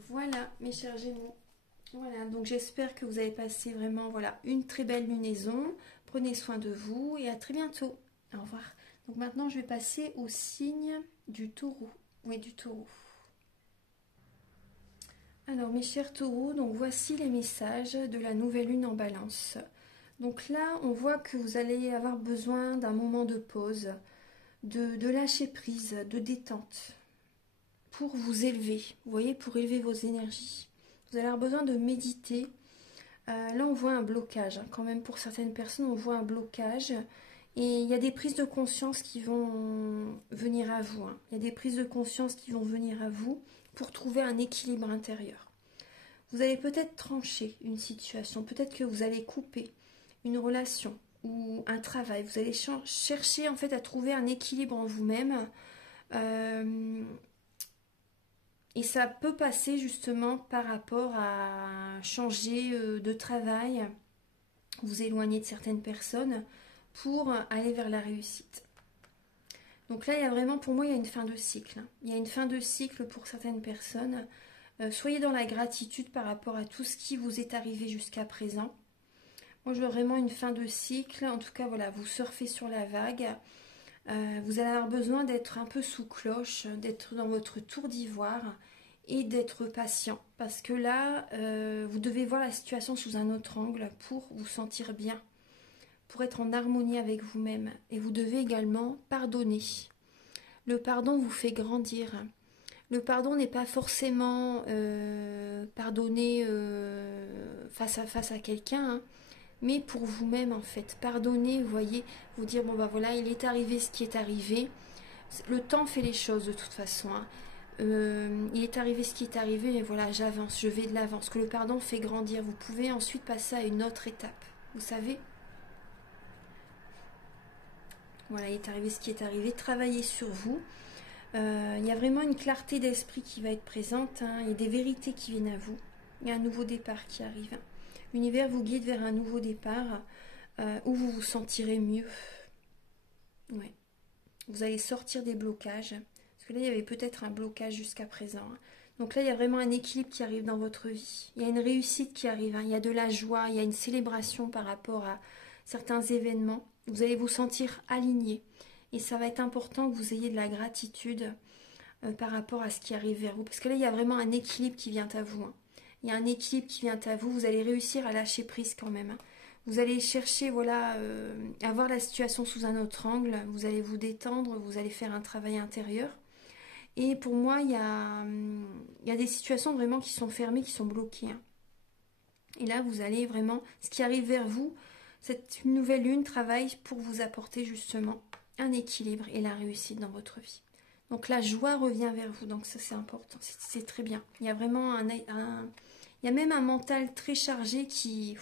Voilà, mes chers Gémeaux. Voilà, donc j'espère que vous avez passé vraiment une très belle lunaison. Prenez soin de vous et à très bientôt. Au revoir. Donc maintenant, je vais passer au signe du taureau. Oui, du taureau. Alors, mes chers taureaux, donc voici les messages de la nouvelle lune en balance. Donc là, on voit que vous allez avoir besoin d'un moment de pause, de lâcher prise, de détente, pour vous élever, vous voyez, pour élever vos énergies. Vous allez avoir besoin de méditer. Là, on voit un blocage, hein. Quand même, pour certaines personnes, on voit un blocage. Et il y a des prises de conscience qui vont venir à vous. Hein. Il y a des prises de conscience qui vont venir à vous pour trouver un équilibre intérieur. Vous allez peut-être trancher une situation, peut-être que vous allez couper une relation ou un travail. Vous allez chercher en fait à trouver un équilibre en vous-même. Et ça peut passer justement par rapport à changer de travail, vous éloigner de certaines personnes pour aller vers la réussite. Donc là, il y a vraiment, pour moi, il y a une fin de cycle. Il y a une fin de cycle pour certaines personnes. Soyez dans la gratitude par rapport à tout ce qui vous est arrivé jusqu'à présent. Moi, je vois vraiment une fin de cycle. En tout cas, voilà, vous surfez sur la vague. Vous allez avoir besoin d'être un peu sous cloche, d'être dans votre tour d'ivoire et d'être patient. Parce que là, vous devez voir la situation sous un autre angle pour vous sentir bien, pour être en harmonie avec vous-même. Et vous devez également pardonner. Le pardon vous fait grandir. Le pardon n'est pas forcément pardonner face à quelqu'un, hein, mais pour vous-même en fait. Pardonner, vous voyez, vous dire, bon bah voilà, il est arrivé ce qui est arrivé. Le temps fait les choses de toute façon. Hein. Il est arrivé ce qui est arrivé, mais voilà, j'avance, je vais de l'avant. Parce que le pardon fait grandir. Vous pouvez ensuite passer à une autre étape. Vous savez ? Voilà, il est arrivé ce qui est arrivé. Travaillez sur vous. Il y a vraiment une clarté d'esprit qui va être présente. Hein. Il y a des vérités qui viennent à vous. Il y a un nouveau départ qui arrive. L'univers vous guide vers un nouveau départ où vous vous sentirez mieux. Ouais. Vous allez sortir des blocages. Parce que là, il y avait peut-être un blocage jusqu'à présent. Donc là, il y a vraiment un équilibre qui arrive dans votre vie. Il y a une réussite qui arrive. Il y a de la joie, il y a une célébration par rapport à certains événements. Vous allez vous sentir aligné. Et ça va être important que vous ayez de la gratitude par rapport à ce qui arrive vers vous. Parce que là, il y a vraiment un équilibre qui vient à vous. Il y a un équilibre qui vient à vous. Vous allez réussir à lâcher prise quand même. Vous allez chercher, voilà, à voir la situation sous un autre angle. Vous allez vous détendre, vous allez faire un travail intérieur. Et pour moi, il y a des situations vraiment qui sont fermées, qui sont bloquées. Et là, vous allez vraiment, ce qui arrive vers vous, cette nouvelle lune travaille pour vous apporter justement un équilibre et la réussite dans votre vie. Donc la joie revient vers vous, donc ça c'est important, c'est très bien. Il y a vraiment il y a même un mental très chargé qui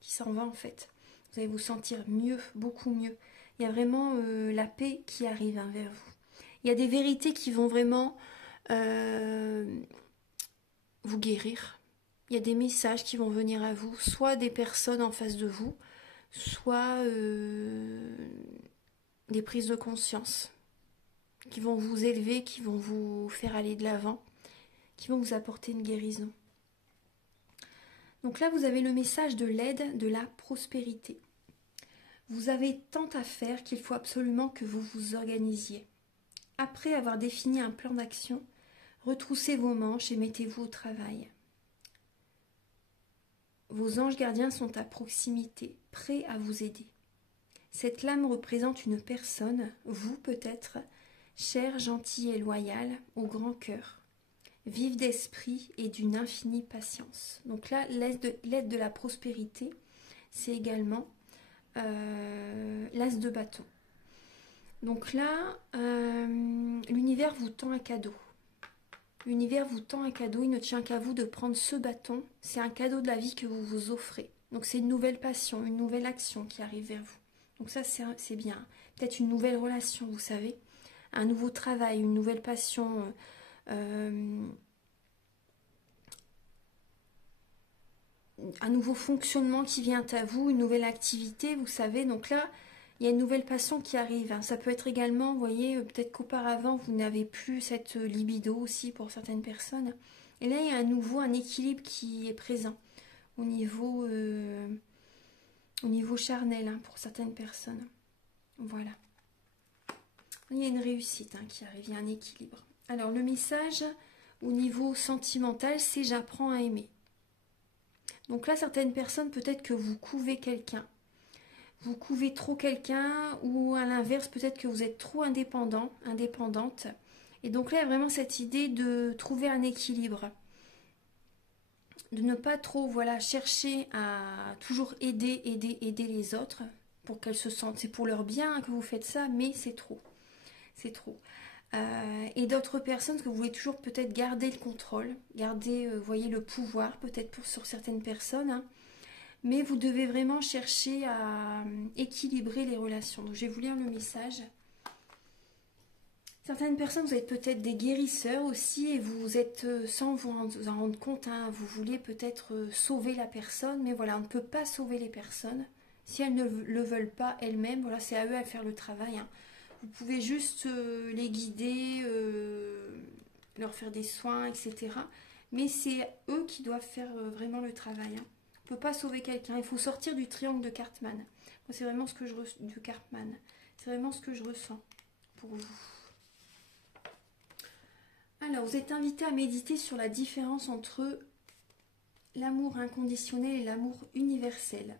s'en va en fait. Vous allez vous sentir mieux, beaucoup mieux. Il y a vraiment la paix qui arrive vers vous. Il y a des vérités qui vont vraiment vous guérir. Il y a des messages qui vont venir à vous, soit des personnes en face de vous, soit des prises de conscience qui vont vous élever, qui vont vous faire aller de l'avant, qui vont vous apporter une guérison. Donc là, vous avez le message de l'aide, de la prospérité. Vous avez tant à faire qu'il faut absolument que vous vous organisiez. Après avoir défini un plan d'action, retroussez vos manches et mettez-vous au travail. Vos anges gardiens sont à proximité, prêts à vous aider. Cette lame représente une personne, vous peut-être, chère, gentille et loyale, au grand cœur, vive d'esprit et d'une infinie patience. Donc là, l'aide de la prospérité, c'est également l'as de bâton. Donc là, l'univers vous tend un cadeau. L'univers vous tend un cadeau, il ne tient qu'à vous de prendre ce bâton. C'est un cadeau de la vie que vous vous offrez. Donc c'est une nouvelle passion, une nouvelle action qui arrive vers vous. Donc ça, c'est bien. Peut-être une nouvelle relation, vous savez. Un nouveau travail, une nouvelle passion. Un nouveau fonctionnement qui vient à vous, une nouvelle activité, vous savez. Donc là, il y a une nouvelle passion qui arrive. Ça peut être également, vous voyez, peut-être qu'auparavant, vous n'avez plus cette libido aussi pour certaines personnes. Et là, il y a à nouveau un équilibre qui est présent au niveau charnel pour certaines personnes. Voilà. Il y a une réussite qui arrive, il y a un équilibre. Alors, le message au niveau sentimental, c'est « j'apprends à aimer ». Donc là, certaines personnes, peut-être que vous couvez quelqu'un. Vous couvez trop quelqu'un ou à l'inverse, peut-être que vous êtes trop indépendant, indépendante. Et donc là, il y a vraiment cette idée de trouver un équilibre. De ne pas trop chercher à toujours aider les autres pour qu'elles se sentent. C'est pour leur bien que vous faites ça, mais c'est trop. C'est trop. Et d'autres personnes que vous voulez toujours peut-être garder le contrôle, garder, voyez, le pouvoir peut-être sur certaines personnes. Mais vous devez vraiment chercher à équilibrer les relations. Donc je vais vous lire le message. Certaines personnes, vous êtes peut-être des guérisseurs aussi et vous êtes, sans vous en rendre compte, vous voulez peut-être sauver la personne, mais voilà, on ne peut pas sauver les personnes. Si elles ne le veulent pas elles-mêmes, voilà, c'est à eux à faire le travail. Vous pouvez juste les guider, leur faire des soins, etc. Mais c'est eux qui doivent faire vraiment le travail. On ne peut pas sauver quelqu'un. Il faut sortir du triangle de Cartman. Moi, c'est vraiment ce que je ressens. Du Cartman. C'est vraiment ce que je ressens pour vous. Alors, vous êtes invité à méditer sur la différence entre l'amour inconditionnel et l'amour universel.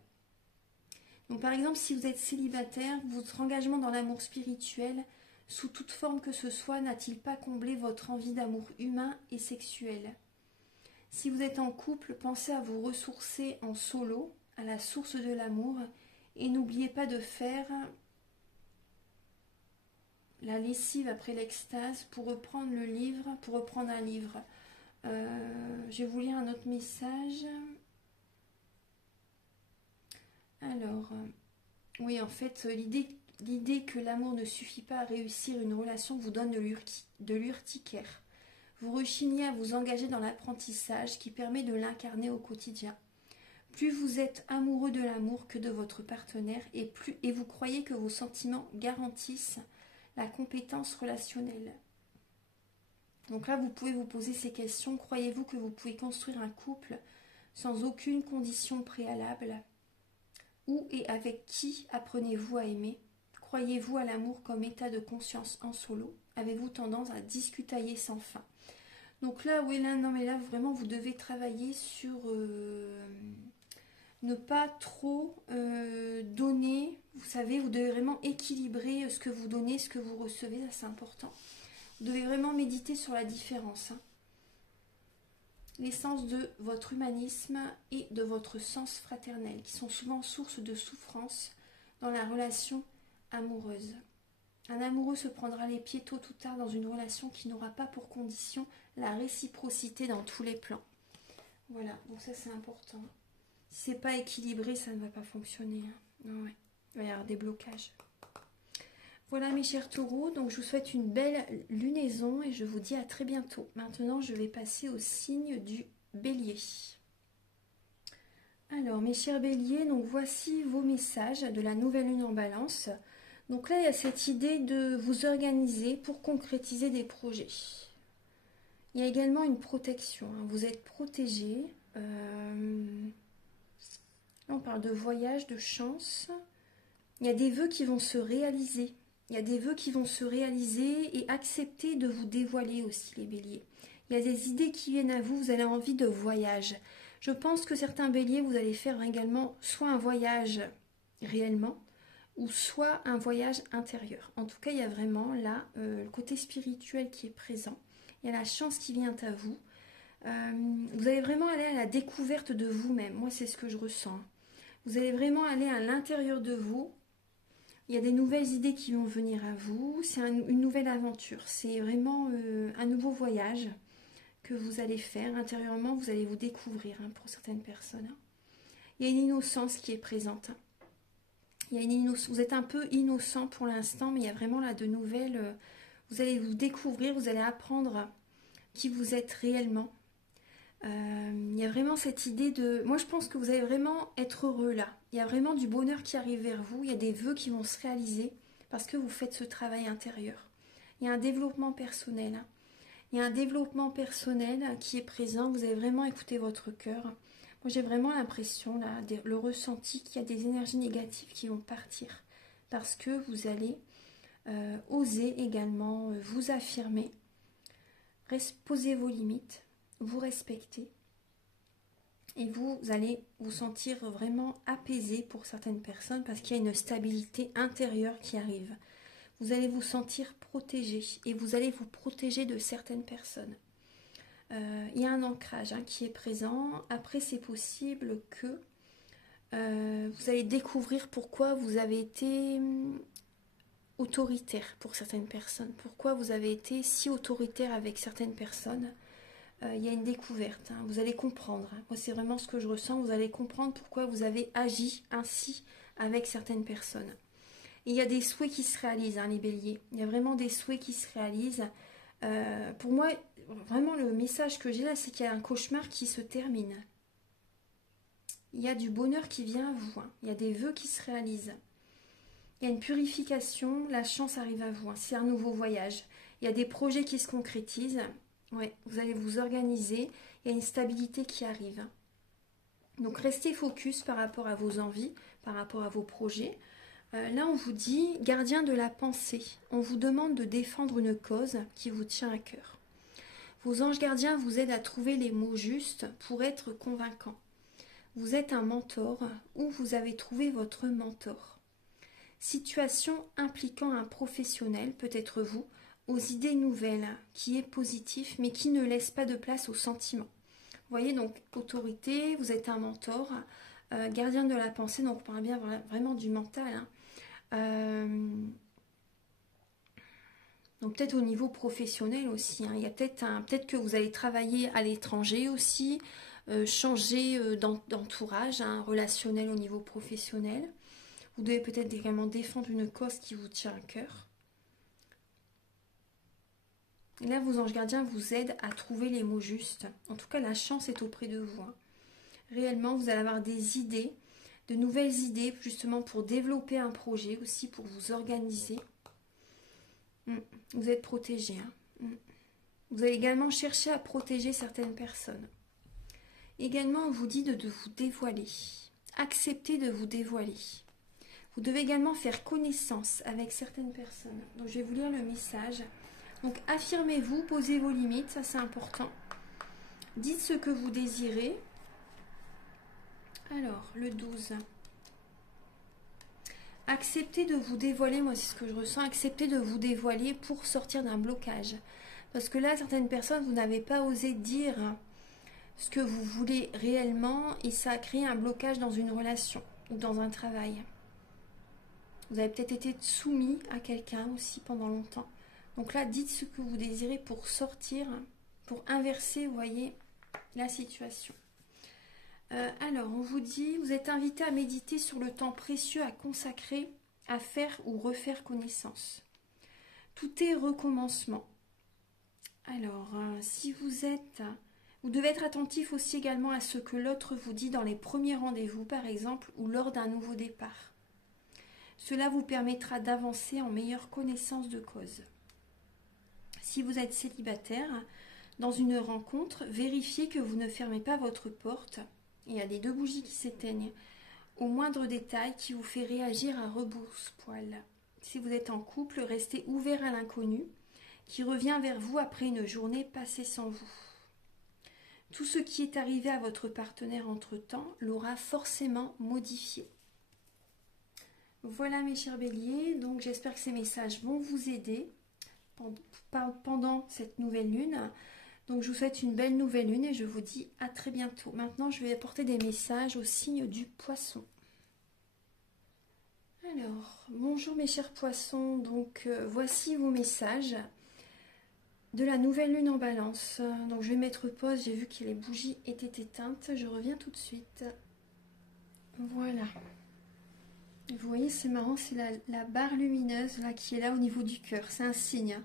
Donc, par exemple, si vous êtes célibataire, votre engagement dans l'amour spirituel, sous toute forme que ce soit, n'a-t-il pas comblé votre envie d'amour humain et sexuel ? Si vous êtes en couple, pensez à vous ressourcer en solo, à la source de l'amour, et n'oubliez pas de faire la lessive après l'extase pour reprendre un livre. Je vais vous lire un autre message. Alors, oui, en fait, l'idée que l'amour ne suffit pas à réussir une relation vous donne de l'urticaire. Vous rechignez à vous engager dans l'apprentissage qui permet de l'incarner au quotidien. Plus vous êtes amoureux de l'amour que de votre partenaire et vous croyez que vos sentiments garantissent la compétence relationnelle. Donc là, vous pouvez vous poser ces questions. Croyez-vous que vous pouvez construire un couple sans aucune condition préalable? Où et avec qui apprenez-vous à aimer? Croyez-vous à l'amour comme état de conscience en solo? Avez-vous tendance à discutailler sans fin? Donc là, oui, là, non, mais là, vraiment, vous devez travailler sur ne pas trop donner. Vous savez, vous devez vraiment équilibrer ce que vous donnez, ce que vous recevez, ça c'est important. Vous devez vraiment méditer sur la différence. L'essence de votre humanisme et de votre sens fraternel, qui sont souvent source de souffrance dans la relation amoureuse. Un amoureux se prendra les pieds tôt ou tard dans une relation qui n'aura pas pour condition la réciprocité dans tous les plans. Voilà, donc ça c'est important. Si c'est pas équilibré, ça ne va pas fonctionner. Ouais. Il va y avoir des blocages. Voilà mes chers taureaux, donc je vous souhaite une belle lunaison et je vous dis à très bientôt. Maintenant, je vais passer au signe du bélier. Alors mes chers béliers, donc voici vos messages de la nouvelle lune en balance. Donc là, il y a cette idée de vous organiser pour concrétiser des projets. Il y a également une protection, hein. Vous êtes protégé. Là, on parle de voyage, de chance. Il y a des vœux qui vont se réaliser. Il y a des vœux qui vont se réaliser et accepter de vous dévoiler aussi, les béliers. Il y a des idées qui viennent à vous, vous avez envie de voyage. Je pense que certains béliers, vous allez faire également soit un voyage réellement, ou soit un voyage intérieur. En tout cas, il y a vraiment là le côté spirituel qui est présent. Il y a la chance qui vient à vous. Vous allez vraiment aller à la découverte de vous-même. Moi, c'est ce que je ressens. Vous allez vraiment aller à l'intérieur de vous. Il y a des nouvelles idées qui vont venir à vous. C'est une nouvelle aventure. C'est vraiment un nouveau voyage que vous allez faire. Intérieurement, vous allez vous découvrir, hein, pour certaines personnes. Il y a une innocence qui est présente. Il y a vous êtes un peu innocent pour l'instant, mais il y a vraiment là de nouvelles. Vous allez vous découvrir, vous allez apprendre qui vous êtes réellement. Il y a vraiment cette idée de... Moi, je pense que vous allez vraiment être heureux là. Il y a vraiment du bonheur qui arrive vers vous. Il y a des vœux qui vont se réaliser parce que vous faites ce travail intérieur. Il y a un développement personnel. Il y a un développement personnel qui est présent. Vous allez vraiment écouter votre cœur. Moi, j'ai vraiment l'impression, là, le ressenti qu'il y a des énergies négatives qui vont partir parce que vous allez oser également vous affirmer, poser vos limites, vous respecter et vous allez vous sentir vraiment apaisé pour certaines personnes parce qu'il y a une stabilité intérieure qui arrive. Vous allez vous sentir protégé et vous allez vous protéger de certaines personnes. Il y a un ancrage, hein, qui est présent. Après, c'est possible que vous allez découvrir pourquoi vous avez été autoritaire pour certaines personnes. Pourquoi vous avez été si autoritaire avec certaines personnes. Il y a une découverte, hein, vous allez comprendre. Hein. Moi, c'est vraiment ce que je ressens. Vous allez comprendre pourquoi vous avez agi ainsi avec certaines personnes. Et il y a des souhaits qui se réalisent, hein, les béliers. Il y a vraiment des souhaits qui se réalisent. Pour moi, vraiment, le message que j'ai là, c'est qu'il y a un cauchemar qui se termine. Il y a du bonheur qui vient à vous. Hein. Il y a des vœux qui se réalisent. Il y a une purification, la chance arrive à vous. Hein. C'est un nouveau voyage. Il y a des projets qui se concrétisent. Ouais, vous allez vous organiser. Il y a une stabilité qui arrive. Donc, restez focus par rapport à vos envies, par rapport à vos projets. Là, on vous dit, gardien de la pensée, on vous demande de défendre une cause qui vous tient à cœur. Vos anges gardiens vous aident à trouver les mots justes pour être convaincants. Vous êtes un mentor ou vous avez trouvé votre mentor. Situation impliquant un professionnel, peut-être vous, aux idées nouvelles, qui est positif mais qui ne laisse pas de place aux sentiments. Vous voyez, donc autorité, vous êtes un mentor, gardien de la pensée, donc on parle bien vraiment du mental, hein. Donc peut-être au niveau professionnel aussi, hein. Il y a peut-être que vous allez travailler à l'étranger aussi, changer d'entourage, hein, relationnel au niveau professionnel. Vous devez peut-être également défendre une cause qui vous tient à cœur. Et là, vos anges gardiens vous aident à trouver les mots justes. En tout cas, la chance est auprès de vous, hein. Réellement, vous allez avoir des idées, de nouvelles idées, justement pour développer un projet, aussi pour vous organiser. Vous êtes protégé. Hein. Vous allez également chercher à protéger certaines personnes. Également, on vous dit de vous dévoiler. Acceptez de vous dévoiler. Vous devez également faire connaissance avec certaines personnes. Donc, je vais vous lire le message. Donc, affirmez-vous, posez vos limites, ça c'est important. Dites ce que vous désirez. Alors, le 12. Acceptez de vous dévoiler, moi c'est ce que je ressens, acceptez de vous dévoiler pour sortir d'un blocage. Parce que là, certaines personnes, vous n'avez pas osé dire ce que vous voulez réellement et ça a créé un blocage dans une relation ou dans un travail. Vous avez peut-être été soumis à quelqu'un aussi pendant longtemps. Donc là, dites ce que vous désirez pour sortir, pour inverser, vous voyez, la situation. Alors, on vous dit, vous êtes invité à méditer sur le temps précieux à consacrer à faire ou refaire connaissance. Tout est recommencement. Alors, si vous êtes... Vous devez être attentif aussi également à ce que l'autre vous dit dans les premiers rendez-vous, par exemple, ou lors d'un nouveau départ. Cela vous permettra d'avancer en meilleure connaissance de cause. Si vous êtes célibataire, dans une rencontre, vérifiez que vous ne fermez pas votre porte. Il y a les 2 bougies qui s'éteignent. Au moindre détail qui vous fait réagir à rebrousse-poil. Si vous êtes en couple, restez ouvert à l'inconnu, qui revient vers vous après une journée passée sans vous. Tout ce qui est arrivé à votre partenaire entre-temps l'aura forcément modifié. Voilà mes chers béliers, donc j'espère que ces messages vont vous aider pendant cette nouvelle lune. Donc je vous souhaite une belle nouvelle lune et je vous dis à très bientôt. Maintenant je vais apporter des messages au signe du poisson. Alors, bonjour mes chers poissons, donc voici vos messages de la nouvelle lune en balance. Donc je vais mettre pause, j'ai vu que les bougies étaient éteintes, je reviens tout de suite. Voilà. Vous voyez, c'est marrant, c'est la barre lumineuse là qui est là au niveau du cœur, c'est un signe.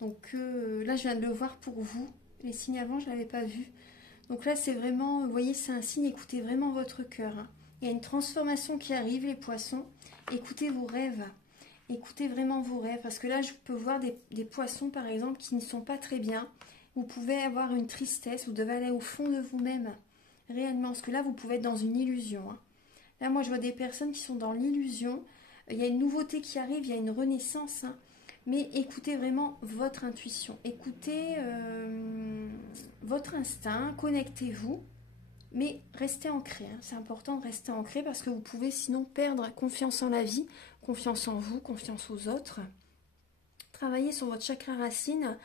Donc là je viens de le voir pour vous, les signes avant je ne l'avais pas vu. Donc là c'est vraiment, vous voyez, c'est un signe, écoutez vraiment votre cœur. Il y a une transformation qui arrive les poissons, écoutez vos rêves. Écoutez vraiment vos rêves, parce que là, je peux voir des poissons, par exemple, qui ne sont pas très bien. Vous pouvez avoir une tristesse, vous devez aller au fond de vous-même, réellement, parce que là, vous pouvez être dans une illusion. Hein. Là, moi, je vois des personnes qui sont dans l'illusion. Il y a une nouveauté qui arrive, il y a une renaissance, hein. Mais écoutez vraiment votre intuition. Écoutez votre instinct, connectez-vous, mais restez ancré. Hein. C'est important de rester ancré parce que vous pouvez sinon perdre confiance en la vie, confiance en vous, confiance aux autres. Travaillez sur votre chakra racine.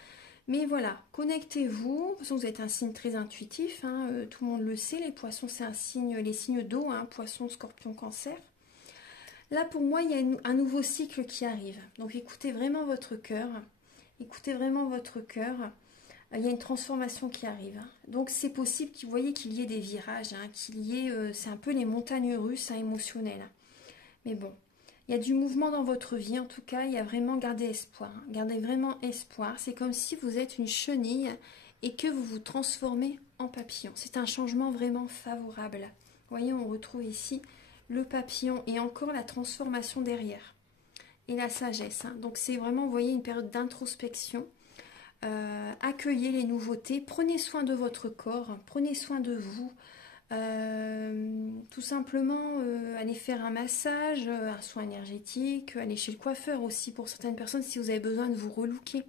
Mais voilà, connectez-vous. De toute façon, vous êtes un signe très intuitif. Hein, tout le monde le sait. Les poissons, c'est un signe, les signes d'eau. Hein, poisson, scorpion, cancer. Là, pour moi, il y a un nouveau cycle qui arrive. Donc, écoutez vraiment votre cœur. Écoutez vraiment votre cœur. Il y a une transformation qui arrive. Hein. Donc, c'est possible qu'il voyez qu'il y ait des virages. Hein, qu'il y ait, c'est un peu les montagnes russes hein, émotionnelles. Mais bon. Il y a du mouvement dans votre vie, en tout cas, il y a vraiment gardé espoir. Gardez vraiment espoir. C'est comme si vous êtes une chenille et que vous vous transformez en papillon. C'est un changement vraiment favorable. Vous voyez, on retrouve ici le papillon et encore la transformation derrière. Et la sagesse. Hein. Donc c'est vraiment, vous voyez, une période d'introspection. Accueillez les nouveautés. Prenez soin de votre corps. Prenez soin de vous. Tout simplement aller faire un massage, un soin énergétique, aller chez le coiffeur aussi pour certaines personnes si vous avez besoin de vous relooker.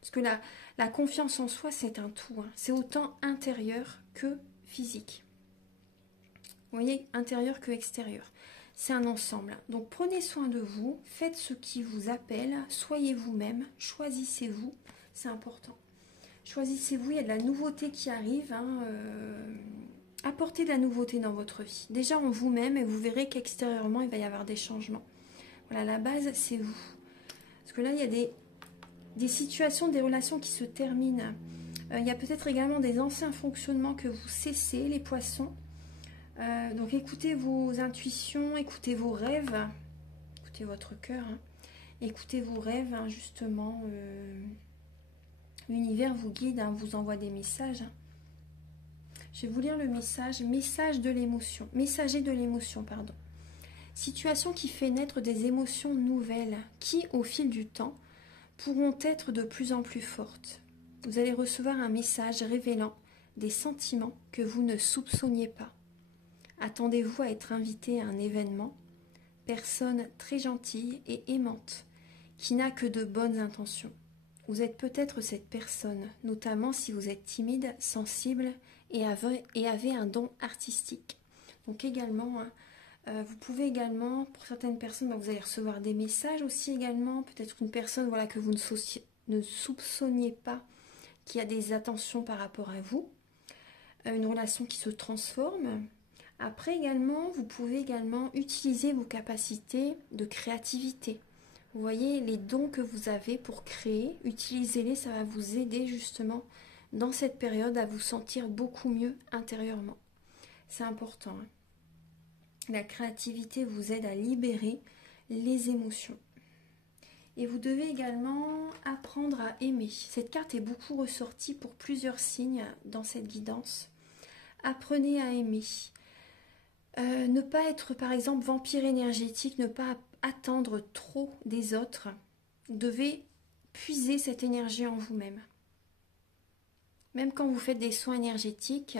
Parce que la confiance en soi, c'est un tout. Hein. C'est autant intérieur que physique. Vous voyez, intérieur que extérieur. C'est un ensemble. Donc prenez soin de vous, faites ce qui vous appelle, soyez vous-même, choisissez-vous, c'est important. Choisissez-vous, il y a de la nouveauté qui arrive. Hein, apportez de la nouveauté dans votre vie. Déjà en vous-même et vous verrez qu'extérieurement, il va y avoir des changements. Voilà, la base, c'est vous. Parce que là, il y a des situations, des relations qui se terminent. Il y a peut-être également des anciens fonctionnements que vous cessez, les poissons. Donc écoutez vos intuitions, écoutez vos rêves. Écoutez votre cœur. Hein. Écoutez vos rêves, hein, justement. L'univers vous guide, hein, vous envoie des messages. Hein. Je vais vous lire le message. Message de l'émotion. Messager de l'émotion, pardon. Situation qui fait naître des émotions nouvelles qui, au fil du temps, pourront être de plus en plus fortes. Vous allez recevoir un message révélant des sentiments que vous ne soupçonniez pas. Attendez-vous à être invité à un événement. Personne très gentille et aimante, qui n'a que de bonnes intentions. Vous êtes peut-être cette personne, notamment si vous êtes timide, sensible et avez un don artistique. Donc également, vous pouvez également, pour certaines personnes, vous allez recevoir des messages aussi également. Peut-être une personne voilà, que vous ne soupçonniez pas qui a des attentions par rapport à vous. Une relation qui se transforme. Après également, vous pouvez également utiliser vos capacités de créativité. Vous voyez les dons que vous avez pour créer, utilisez-les, ça va vous aider justement dans cette période à vous sentir beaucoup mieux intérieurement. C'est important. Hein. La créativité vous aide à libérer les émotions. Et vous devez également apprendre à aimer. Cette carte est beaucoup ressortie pour plusieurs signes dans cette guidance. Apprenez à aimer. Ne pas être par exemple vampire énergétique, ne pas attendre trop des autres. Vous devez puiser cette énergie en vous-même. Même quand vous faites des soins énergétiques,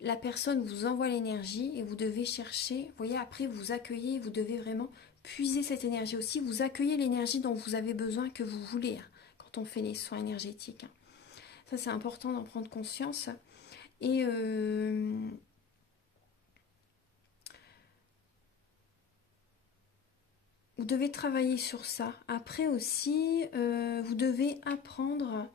la personne vous envoie l'énergie et vous devez chercher, vous voyez, après vous accueillez, vous devez vraiment puiser cette énergie aussi, vous accueillez l'énergie dont vous avez besoin, que vous voulez, quand on fait les soins énergétiques. Ça c'est important d'en prendre conscience. Et vous devez travailler sur ça. Après aussi, vous devez apprendre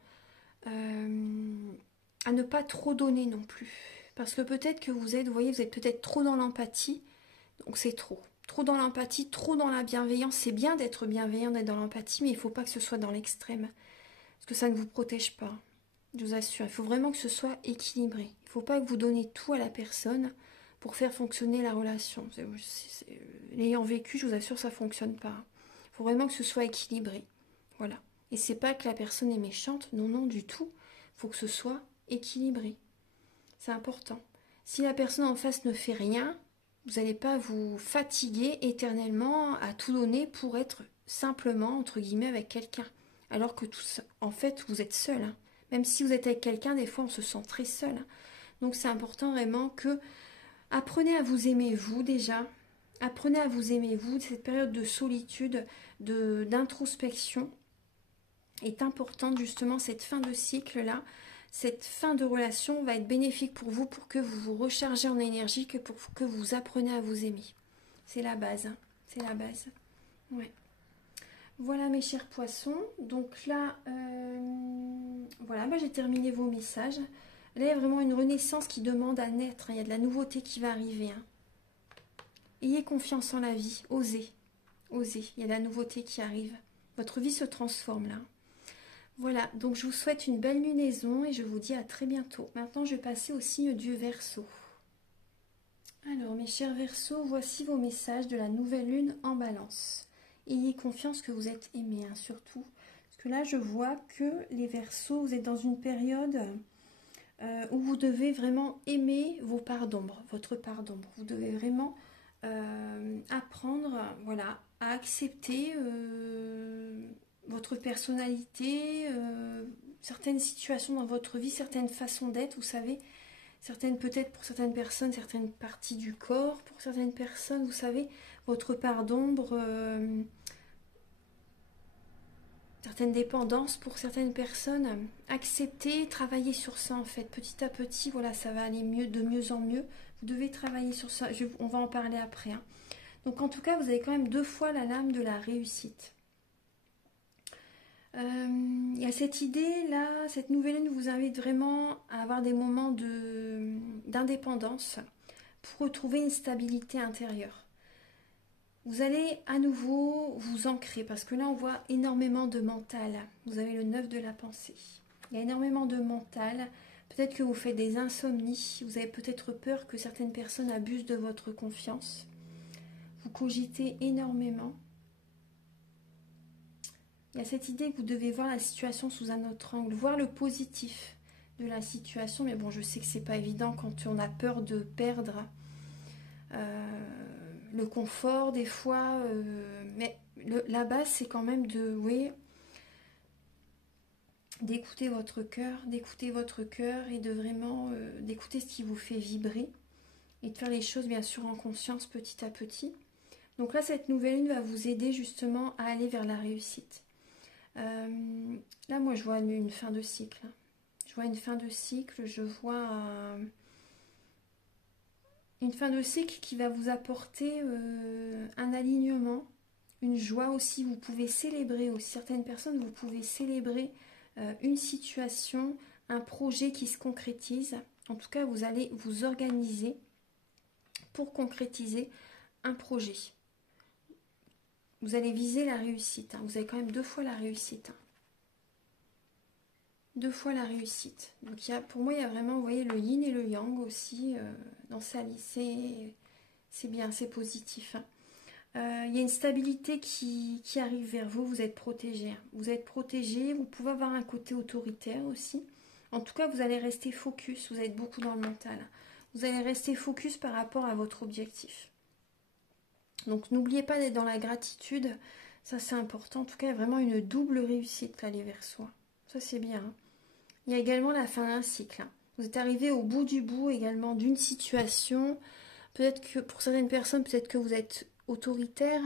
à ne pas trop donner non plus. Parce que peut-être que vous êtes, vous voyez, vous êtes peut-être trop dans l'empathie. Donc c'est trop. Trop dans l'empathie, trop dans la bienveillance. C'est bien d'être bienveillant, d'être dans l'empathie, mais il ne faut pas que ce soit dans l'extrême. Parce que ça ne vous protège pas. Je vous assure. Il faut vraiment que ce soit équilibré. Il ne faut pas que vous donnez tout à la personne pour faire fonctionner la relation. L'ayant vécu, je vous assure, ça ne fonctionne pas. Il faut vraiment que ce soit équilibré. Voilà. Et c'est pas que la personne est méchante. Non, non, du tout. Il faut que ce soit équilibré. C'est important. Si la personne en face ne fait rien, vous n'allez pas vous fatiguer éternellement à tout donner pour être simplement, entre guillemets, avec quelqu'un. Alors que tout ça, en fait, vous êtes seul. Hein. Même si vous êtes avec quelqu'un, des fois, on se sent très seul. Hein. Donc, c'est important vraiment que apprenez à vous aimer vous déjà. Apprenez à vous aimer vous. Cette période de solitude, d'introspection est importante, justement, cette fin de cycle-là. Cette fin de relation va être bénéfique pour vous, pour que vous vous rechargez en énergie, pour que vous appreniez à vous aimer. C'est la base. Hein. C'est la base. Ouais. Voilà mes chers poissons. Donc là, voilà, j'ai terminé vos messages. Là, il y a vraiment une renaissance qui demande à naître. Il y a de la nouveauté qui va arriver. Hein. Ayez confiance en la vie. Osez. Osez. Il y a de la nouveauté qui arrive. Votre vie se transforme là. Voilà, donc je vous souhaite une belle lunaison et je vous dis à très bientôt. Maintenant, je vais passer au signe du Verseau. Alors, mes chers Verseaux, voici vos messages de la nouvelle lune en Balance. Ayez confiance que vous êtes aimés, hein, surtout. Parce que là, je vois que les Verseaux, vous êtes dans une période où vous devez vraiment aimer vos parts d'ombre, votre part d'ombre. Vous devez vraiment apprendre, voilà, à accepter votre personnalité, certaines situations dans votre vie, certaines façons d'être, vous savez, certaines peut-être pour certaines personnes, certaines parties du corps, pour certaines personnes, vous savez, votre part d'ombre, certaines dépendances pour certaines personnes, accepter, travailler sur ça en fait, petit à petit, voilà, ça va aller mieux, de mieux en mieux, vous devez travailler sur ça, on va en parler après. Hein. Donc en tout cas, vous avez quand même 2 fois la lame de la réussite. Il y a cette idée là, cette nouvelle lune vous invite vraiment à avoir des moments d'indépendance pour retrouver une stabilité intérieure. Vous allez à nouveau vous ancrer parce que là on voit énormément de mental. Vous avez le 9 de la pensée. Il y a énormément de mental. Peut-être que vous faites des insomnies. Vous avez peut-être peur que certaines personnes abusent de votre confiance. Vous cogitez énormément. Il y a cette idée que vous devez voir la situation sous un autre angle, voir le positif. de la situation. Mais bon, je sais que c'est pas évident quand on a peur de perdre le confort des fois. Mais la base, c'est quand même de, oui, d'écouter votre cœur et de vraiment d'écouter ce qui vous fait vibrer et de faire les choses bien sûr en conscience petit à petit. Donc là, cette nouvelle lune va vous aider justement à aller vers la réussite. Là, moi, je vois une fin de cycle. Je vois une fin de cycle, je vois une fin de cycle qui va vous apporter un alignement, une joie aussi. Vous pouvez célébrer aussi, certaines personnes, vous pouvez célébrer une situation, un projet qui se concrétise. En tout cas, vous allez vous organiser pour concrétiser un projet. Vous allez viser la réussite. Vous avez quand même 2 fois la réussite. 2 fois la réussite. Donc pour moi, il y a vraiment, vous voyez, le yin et le yang aussi dans sa liste. C'est bien, c'est positif. Il y a une stabilité qui arrive vers vous. Vous êtes protégé. Vous êtes protégé. Vous pouvez avoir un côté autoritaire aussi. En tout cas, vous allez rester focus. Vous êtes beaucoup dans le mental. Vous allez rester focus par rapport à votre objectif. Donc n'oubliez pas d'être dans la gratitude, ça c'est important. En tout cas, il y a vraiment une double réussite là, les Verseaux. Ça c'est bien. Il y a également la fin d'un cycle. Vous êtes arrivé au bout du bout également d'une situation. Peut-être que pour certaines personnes, peut-être que vous êtes autoritaire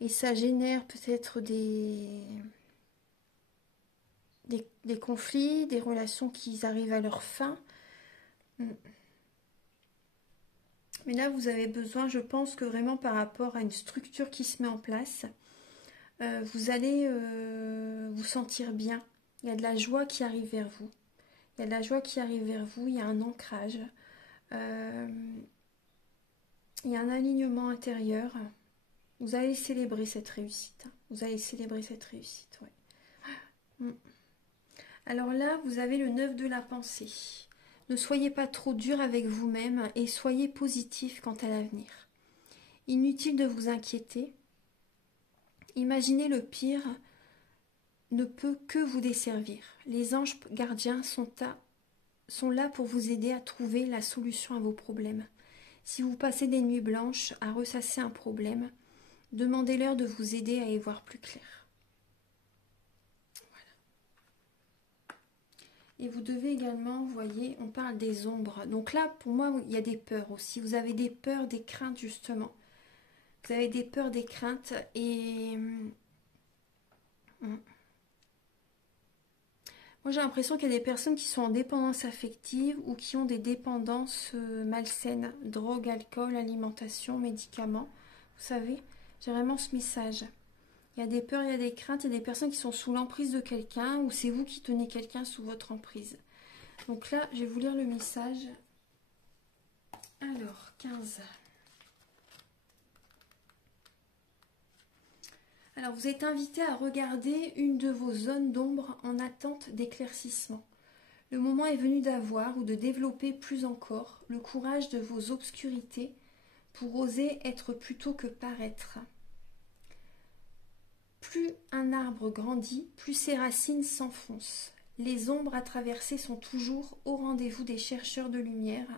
et ça génère peut-être des conflits, des relations qui arrivent à leur fin. Mais là, vous avez besoin, je pense que vraiment par rapport à une structure qui se met en place, vous allez vous sentir bien. Il y a de la joie qui arrive vers vous. Il y a de la joie qui arrive vers vous, il y a un ancrage. Il y a un alignement intérieur. Vous allez célébrer cette réussite. Vous allez célébrer cette réussite, ouais. Alors là, vous avez le 9 de la pensée. Ne soyez pas trop dur avec vous-même et soyez positif quant à l'avenir. Inutile de vous inquiéter. Imaginez le pire ne peut que vous desservir. Les anges gardiens sont là pour vous aider à trouver la solution à vos problèmes. Si vous passez des nuits blanches à ressasser un problème, demandez-leur de vous aider à y voir plus clair. Et vous devez également, vous voyez, on parle des ombres. Donc là, pour moi, il y a des peurs aussi. Vous avez des peurs, des craintes, justement. Vous avez des peurs, des craintes. Et moi, j'ai l'impression qu'il y a des personnes qui sont en dépendance affective ou qui ont des dépendances malsaines. Drogue, alcool, alimentation, médicaments. Vous savez, j'ai vraiment ce message. Il y a des peurs, il y a des craintes, il y a des personnes qui sont sous l'emprise de quelqu'un ou c'est vous qui tenez quelqu'un sous votre emprise. Donc là, je vais vous lire le message. Alors, 15. Alors, vous êtes invité à regarder une de vos zones d'ombre en attente d'éclaircissement. Le moment est venu d'avoir ou de développer plus encore le courage de vos obscurités pour oser être plutôt que paraître. Plus un arbre grandit, plus ses racines s'enfoncent. Les ombres à traverser sont toujours au rendez-vous des chercheurs de lumière.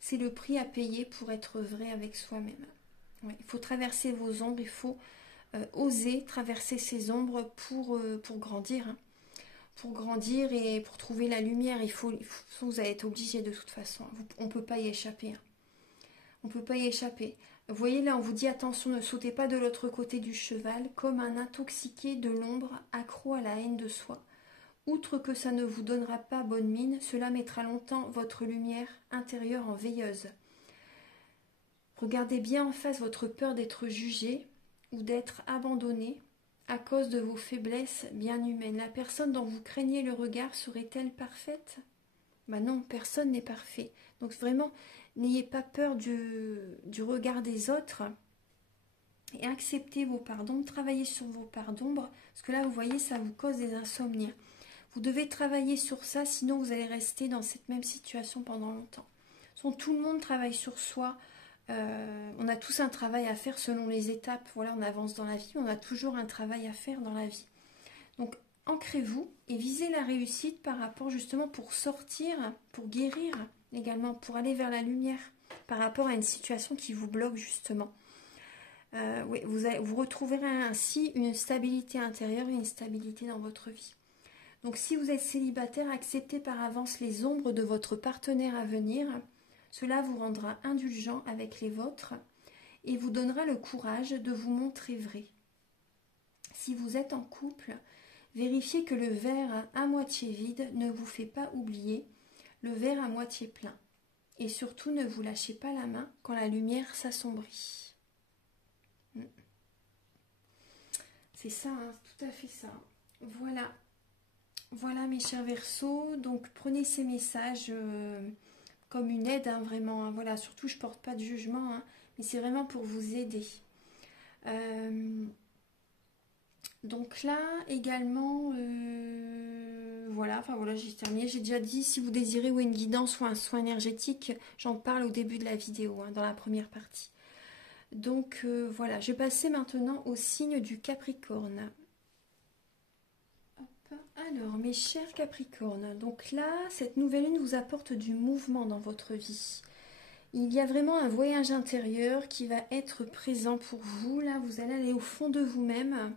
C'est le prix à payer pour être vrai avec soi-même. Ouais, il faut traverser vos ombres, il faut oser traverser ces ombres pour grandir. Pour grandir et pour trouver la lumière, vous allez être obligé de toute façon. On ne peut pas y échapper. On ne peut pas y échapper. Vous voyez là, on vous dit attention, ne sautez pas de l'autre côté du cheval, comme un intoxiqué de l'ombre, accro à la haine de soi. Outre que ça ne vous donnera pas bonne mine, cela mettra longtemps votre lumière intérieure en veilleuse. Regardez bien en face votre peur d'être jugé ou d'être abandonné à cause de vos faiblesses bien humaines. La personne dont vous craignez le regard serait-elle parfaite ? Ben non, personne n'est parfait. Donc vraiment, n'ayez pas peur du regard des autres et acceptez vos parts d'ombre, travaillez sur vos parts d'ombre, parce que là, vous voyez, ça vous cause des insomnies. Vous devez travailler sur ça, sinon vous allez rester dans cette même situation pendant longtemps. Tout le monde travaille sur soi. On a tous un travail à faire selon les étapes. Voilà, on avance dans la vie, on a toujours un travail à faire dans la vie. Donc, ancrez-vous et visez la réussite par rapport justement pour sortir, pour guérir également, pour aller vers la lumière par rapport à une situation qui vous bloque justement. Oui, vous retrouverez ainsi une stabilité intérieure et une stabilité dans votre vie. Donc si vous êtes célibataire, acceptez par avance les ombres de votre partenaire à venir. Cela vous rendra indulgent avec les vôtres et vous donnera le courage de vous montrer vrai. Si vous êtes en couple, vérifiez que le verre à moitié vide ne vous fait pas oublier le verre à moitié plein. Et surtout, ne vous lâchez pas la main quand la lumière s'assombrit. C'est ça, hein, tout à fait ça. Voilà. Voilà mes chers Verseaux. Donc prenez ces messages comme une aide, hein, vraiment. Hein. Voilà, surtout je porte pas de jugement, hein, mais c'est vraiment pour vous aider. Donc là également, voilà, enfin voilà, j'ai terminé. J'ai déjà dit, si vous désirez une guidance ou un soin énergétique, j'en parle au début de la vidéo, hein, dans la première partie. Donc voilà, je vais passer maintenant au signe du Capricorne. Hop. Alors, mes chers Capricornes, donc là, cette nouvelle lune vous apporte du mouvement dans votre vie. Il y a vraiment un voyage intérieur qui va être présent pour vous. Là, vous allez aller au fond de vous-même.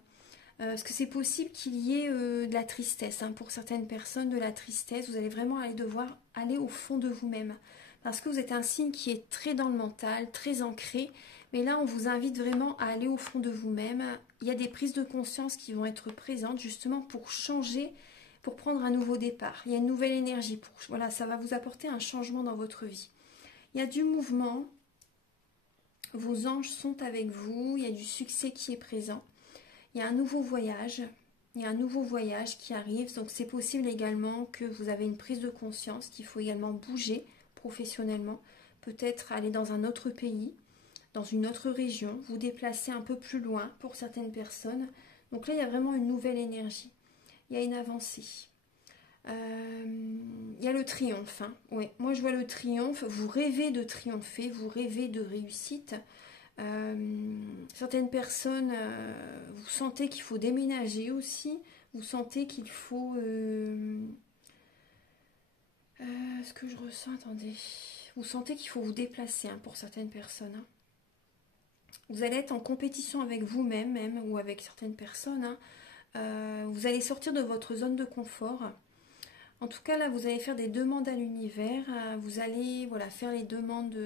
Parce que c'est possible qu'il y ait de la tristesse. Hein, pour certaines personnes, de la tristesse. Vous allez vraiment devoir aller au fond de vous-même. Parce que vous êtes un signe qui est très dans le mental, très ancré. Mais là, on vous invite vraiment à aller au fond de vous-même. Il y a des prises de conscience qui vont être présentes justement pour changer, pour prendre un nouveau départ. Il y a une nouvelle énergie. Voilà, ça va vous apporter un changement dans votre vie. Il y a du mouvement. Vos anges sont avec vous. Il y a du succès qui est présent. Il y a un nouveau voyage. Il y a un nouveau voyage qui arrive. Donc c'est possible également que vous avez une prise de conscience qu'il faut également bouger professionnellement. Peut-être aller dans un autre pays, dans une autre région, vous déplacer un peu plus loin pour certaines personnes. Donc là, il y a vraiment une nouvelle énergie. Il y a une avancée. Il y a le triomphe. Hein. Ouais. Moi, je vois le triomphe. Vous rêvez de triompher, vous rêvez de réussite. Certaines personnes, vous sentez qu'il faut déménager aussi. Vous sentez qu'il faut... ce que je ressens, attendez. Vous sentez qu'il faut vous déplacer, hein, pour certaines personnes. Hein. Vous allez être en compétition avec vous-même, même, ou avec certaines personnes. Hein. Vous allez sortir de votre zone de confort. En tout cas, là, vous allez faire des demandes à l'univers. Vous allez faire les demandes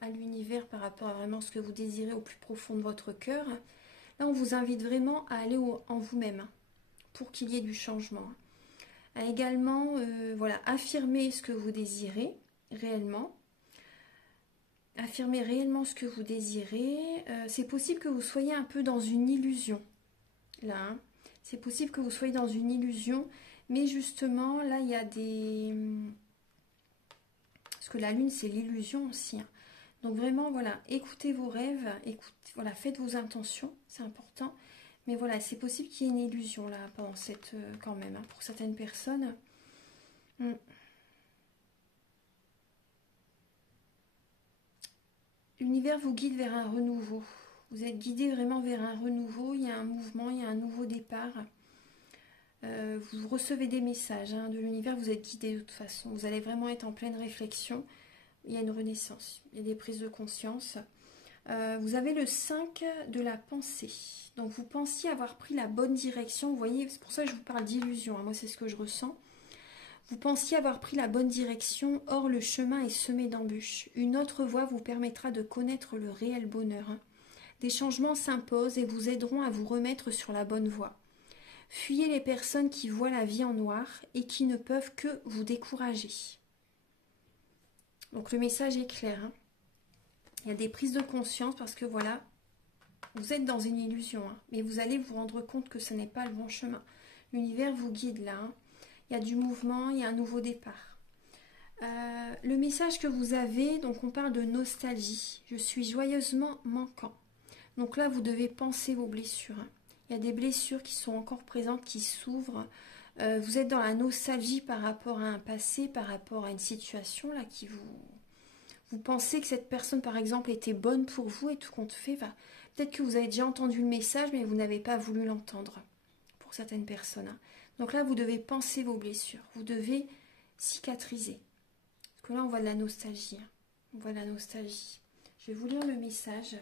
à l'univers par rapport à vraiment ce que vous désirez au plus profond de votre cœur. Là, on vous invite vraiment à aller en vous-même, hein, pour qu'il y ait du changement. À également, affirmer ce que vous désirez réellement. Affirmez réellement ce que vous désirez. C'est possible que vous soyez un peu dans une illusion. Là, hein. C'est possible que vous soyez dans une illusion. Mais justement, là, il y a des... Parce que la lune, c'est l'illusion aussi. Hein. Donc vraiment, voilà, écoutez vos rêves. Faites vos intentions. C'est important. Mais voilà, c'est possible qu'il y ait une illusion là, pendant cette... quand même, hein, pour certaines personnes. L'univers vous guide vers un renouveau. Vous êtes guidé vraiment vers un renouveau. Il y a un mouvement, il y a un nouveau départ. Vous recevez des messages, hein, de l'univers. Vous êtes guidé de toute façon. Vous allez vraiment être en pleine réflexion. Il y a une renaissance. Il y a des prises de conscience. Vous avez le 5 de la pensée. Donc vous pensiez avoir pris la bonne direction. Vous voyez, c'est pour ça que je vous parle d'illusion. Hein. Moi, c'est ce que je ressens. Vous pensiez avoir pris la bonne direction, or le chemin est semé d'embûches. Une autre voie vous permettra de connaître le réel bonheur. Hein. Des changements s'imposent et vous aideront à vous remettre sur la bonne voie. Fuyez les personnes qui voient la vie en noir et qui ne peuvent que vous décourager. Donc le message est clair. Hein. Il y a des prises de conscience parce que voilà, vous êtes dans une illusion. Hein, mais vous allez vous rendre compte que ce n'est pas le bon chemin. L'univers vous guide là. Hein. Il y a du mouvement, il y a un nouveau départ. Le message que vous avez, donc on parle de nostalgie. Je suis joyeusement manquant. Donc là, vous devez penser vos blessures. Hein. Il y a des blessures qui sont encore présentes, qui s'ouvrent. Vous êtes dans la nostalgie par rapport à un passé, par rapport à une situation là qui vous... Vous pensez que cette personne, par exemple, était bonne pour vous et tout compte fait. Peut-être que vous avez déjà entendu le message, mais vous n'avez pas voulu l'entendre. Pour certaines personnes. Hein. Donc là, vous devez penser vos blessures. Vous devez cicatriser. Parce que là, on voit de la nostalgie. On voit de la nostalgie. Je vais vous lire le message.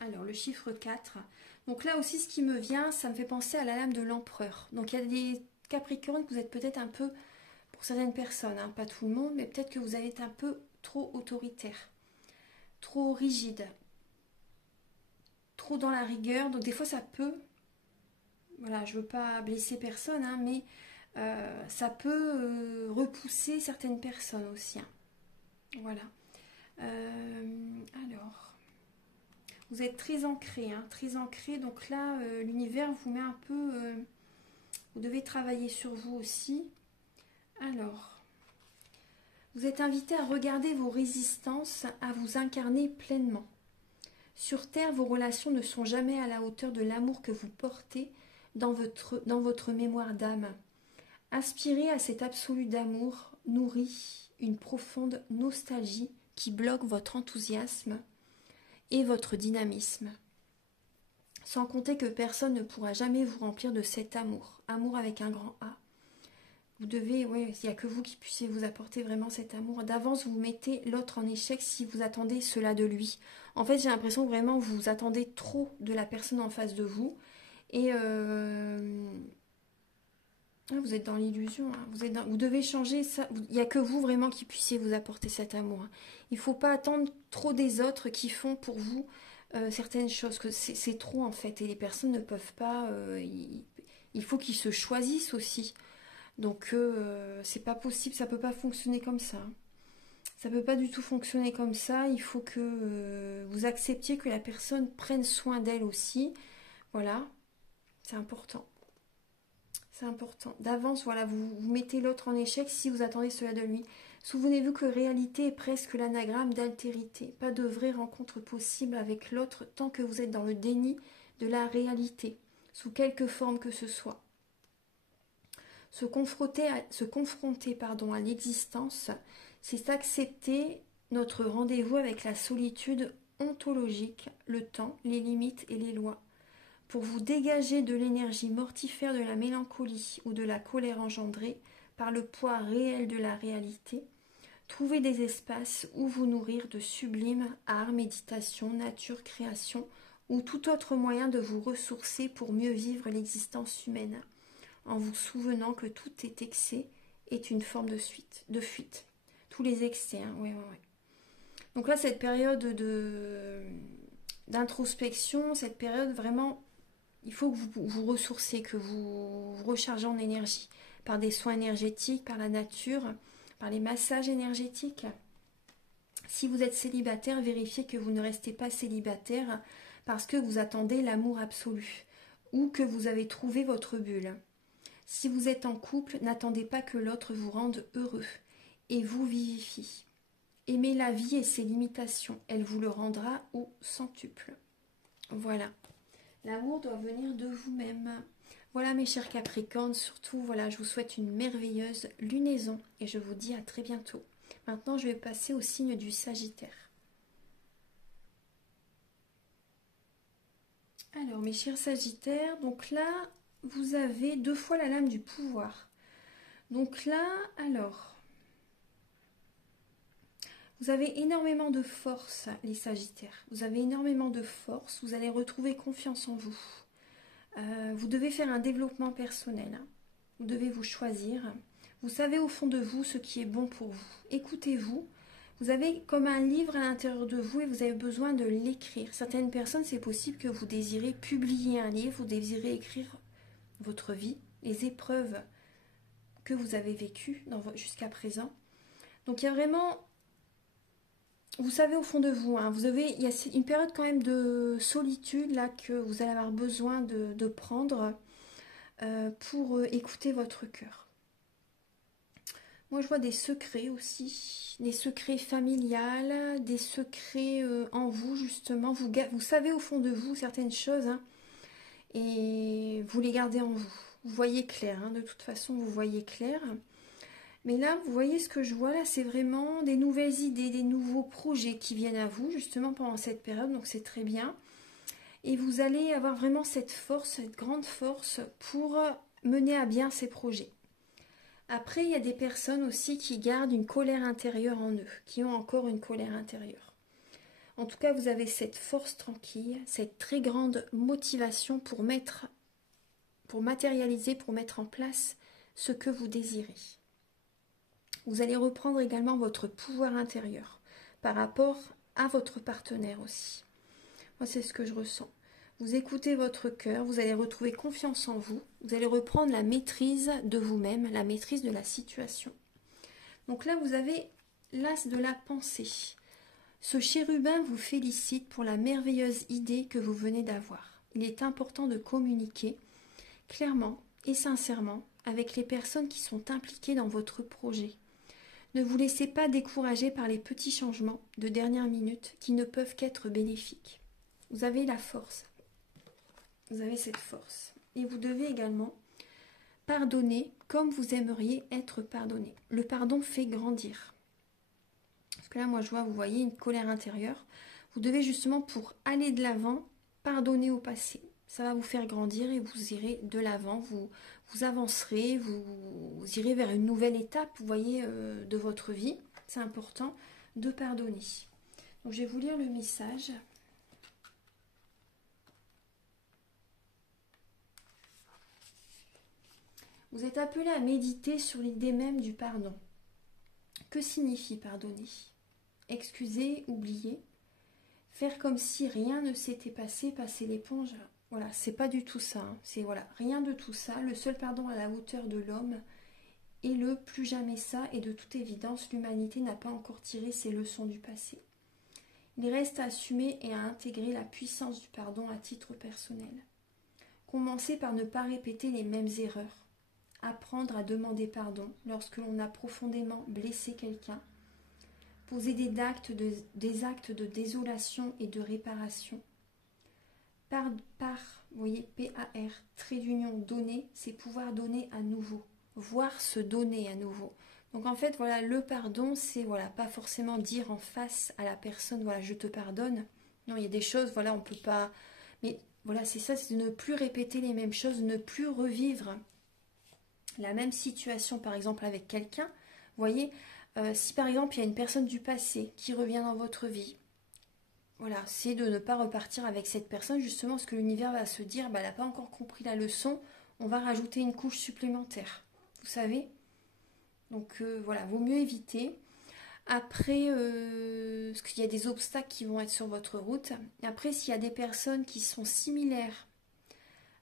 Alors, le chiffre 4. Donc là aussi, ce qui me vient, ça me fait penser à la lame de l'empereur. Donc il y a des Capricornes que vous êtes peut-être un peu, pour certaines personnes, hein, pas tout le monde, mais peut-être que vous allez être un peu trop autoritaire, trop rigide, trop dans la rigueur. Donc des fois, ça peut, voilà, je veux pas blesser personne, hein, mais ça peut repousser certaines personnes aussi. Hein. Voilà. Alors... Vous êtes très ancré, hein, très ancré. Donc là, l'univers vous met un peu... vous devez travailler sur vous aussi. Alors, vous êtes invité à regarder vos résistances, à vous incarner pleinement. Sur Terre, vos relations ne sont jamais à la hauteur de l'amour que vous portez dans votre mémoire d'âme. Aspirer à cet absolu d'amour nourrit une profonde nostalgie qui bloque votre enthousiasme et votre dynamisme. Sans compter que personne ne pourra jamais vous remplir de cet amour. Amour avec un grand A. Vous devez, oui, il n'y a que vous qui puissiez vous apporter vraiment cet amour. D'avance, vous mettez l'autre en échec si vous attendez cela de lui. En fait, j'ai l'impression que vraiment vous attendez trop de la personne en face de vous. Et vous êtes dans l'illusion. Hein. Vous devez changer ça. Il n'y a que vous vraiment qui puissiez vous apporter cet amour. Hein. Il ne faut pas attendre trop des autres qui font pour vous certaines choses. Que c'est trop en fait. Et les personnes ne peuvent pas... il faut qu'ils se choisissent aussi. Donc c'est pas possible. Ça ne peut pas fonctionner comme ça. Hein. Ça ne peut pas du tout fonctionner comme ça. Il faut que vous acceptiez que la personne prenne soin d'elle aussi. Voilà. C'est important. C'est important. D'avance, voilà, vous mettez l'autre en échec si vous attendez cela de lui. Souvenez-vous que réalité est presque l'anagramme d'altérité. Pas de vraie rencontre possible avec l'autre tant que vous êtes dans le déni de la réalité, sous quelque forme que ce soit. Se confronter à l'existence, c'est accepter notre rendez-vous avec la solitude ontologique, le temps, les limites et les lois. Pour vous dégager de l'énergie mortifère de la mélancolie ou de la colère engendrée par le poids réel de la réalité, trouvez des espaces où vous nourrir de sublimes arts, méditation, nature, création ou tout autre moyen de vous ressourcer pour mieux vivre l'existence humaine, en vous souvenant que tout excès est une forme de fuite. Tous les excès, hein, ouais. Donc là, cette période d'introspection, cette période vraiment... Il faut que vous vous ressourcez, que vous vous rechargez en énergie par des soins énergétiques, par la nature, par les massages énergétiques. Si vous êtes célibataire, vérifiez que vous ne restez pas célibataire parce que vous attendez l'amour absolu ou que vous avez trouvé votre bulle. Si vous êtes en couple, n'attendez pas que l'autre vous rende heureux et vous vivifie. Aimez la vie et ses limitations, elle vous le rendra au centuple. Voilà. L'amour doit venir de vous-même. Voilà mes chers Capricornes, surtout voilà, je vous souhaite une merveilleuse lunaison et je vous dis à très bientôt. Maintenant, je vais passer au signe du Sagittaire. Alors mes chers Sagittaires, donc là, vous avez 2 fois la lame du pouvoir. Donc là, alors... Vous avez énormément de force, les Sagittaires. Vous avez énormément de force. Vous allez retrouver confiance en vous. Vous devez faire un développement personnel. Vous devez vous choisir. Vous savez au fond de vous ce qui est bon pour vous. Écoutez-vous. Vous avez comme un livre à l'intérieur de vous et vous avez besoin de l'écrire. Certaines personnes, c'est possible que vous désirez publier un livre. Vous désirez écrire votre vie, les épreuves que vous avez vécues jusqu'à présent. Donc il y a vraiment... Vous savez au fond de vous, hein, il y a une période quand même de solitude là que vous allez avoir besoin de prendre pour écouter votre cœur. Moi je vois des secrets aussi, des secrets familiales, des secrets en vous justement. Vous savez au fond de vous certaines choses hein, et vous les gardez en vous. Vous voyez clair, hein, de toute façon vous voyez clair. Mais là, vous voyez ce que je vois là, c'est vraiment des nouvelles idées, des nouveaux projets qui viennent à vous, justement pendant cette période, donc c'est très bien. Et vous allez avoir vraiment cette force, cette grande force pour mener à bien ses projets. Après, il y a des personnes aussi qui gardent une colère intérieure en eux, qui ont encore une colère intérieure. En tout cas, vous avez cette force tranquille, cette très grande motivation pour matérialiser, pour mettre en place ce que vous désirez. Vous allez reprendre également votre pouvoir intérieur par rapport à votre partenaire aussi. Moi, c'est ce que je ressens. Vous écoutez votre cœur, vous allez retrouver confiance en vous, vous allez reprendre la maîtrise de vous-même, la maîtrise de la situation. Donc là, vous avez l'as de la pensée. Ce chérubin vous félicite pour la merveilleuse idée que vous venez d'avoir. Il est important de communiquer clairement et sincèrement avec les personnes qui sont impliquées dans votre projet. Ne vous laissez pas décourager par les petits changements de dernière minute qui ne peuvent qu'être bénéfiques. Vous avez la force. Vous avez cette force. Et vous devez également pardonner comme vous aimeriez être pardonné. Le pardon fait grandir. Parce que là, moi, je vois, vous voyez, une colère intérieure. Vous devez justement, pour aller de l'avant, pardonner au passé. Ça va vous faire grandir et vous irez de l'avant, vous avancerez, vous irez vers une nouvelle étape, vous voyez, de votre vie. C'est important de pardonner. Donc, je vais vous lire le message. Vous êtes appelé à méditer sur l'idée même du pardon. Que signifie pardonner? Excuser, oublier, faire comme si rien ne s'était passé, passer l'éponge. Voilà, c'est pas du tout ça. Hein. C'est voilà, rien de tout ça. Le seul pardon à la hauteur de l'homme est le plus jamais ça. Et de toute évidence, l'humanité n'a pas encore tiré ses leçons du passé. Il reste à assumer et à intégrer la puissance du pardon à titre personnel. Commencez par ne pas répéter les mêmes erreurs. Apprendre à demander pardon lorsque l'on a profondément blessé quelqu'un. Poser des actes de désolation et de réparation. Vous voyez, P-A-R, trait d'union, donner, c'est pouvoir donner à nouveau. Voir se donner à nouveau. Donc en fait, voilà, le pardon, c'est voilà, pas forcément dire en face à la personne, voilà, je te pardonne. Non, il y a des choses, voilà, on peut pas... Mais voilà, c'est ça, c'est de ne plus répéter les mêmes choses, de ne plus revivre la même situation, par exemple, avec quelqu'un. Vous voyez, si par exemple, il y a une personne du passé qui revient dans votre vie, voilà, c'est de ne pas repartir avec cette personne, justement, parce que l'univers va se dire, bah, elle n'a pas encore compris la leçon, on va rajouter une couche supplémentaire. Vous savez? Donc voilà, vaut mieux éviter. Après, parce qu'il y a des obstacles qui vont être sur votre route. Après, s'il y a des personnes qui sont similaires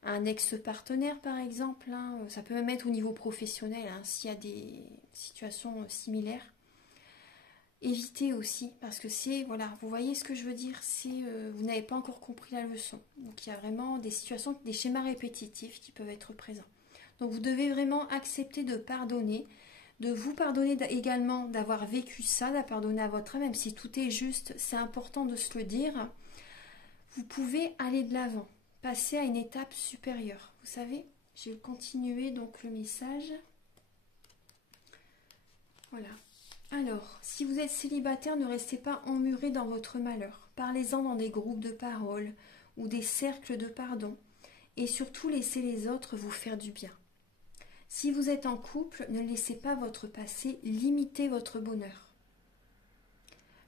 à un ex-partenaire, par exemple, hein, ça peut même être au niveau professionnel, hein, s'il y a des situations similaires. Évitez aussi, parce que c'est, voilà, vous voyez ce que je veux dire, c'est vous n'avez pas encore compris la leçon. Donc il y a vraiment des situations, des schémas répétitifs qui peuvent être présents. Donc vous devez vraiment accepter de pardonner, de vous pardonner également d'avoir vécu ça, de pardonner à votre âme, même si tout est juste, c'est important de se le dire. Vous pouvez aller de l'avant, passer à une étape supérieure. Vous savez, je vais continuer donc le message. Voilà. Alors, si vous êtes célibataire, ne restez pas emmuré dans votre malheur. Parlez-en dans des groupes de parole ou des cercles de pardon. Et surtout, laissez les autres vous faire du bien. Si vous êtes en couple, ne laissez pas votre passé limiter votre bonheur.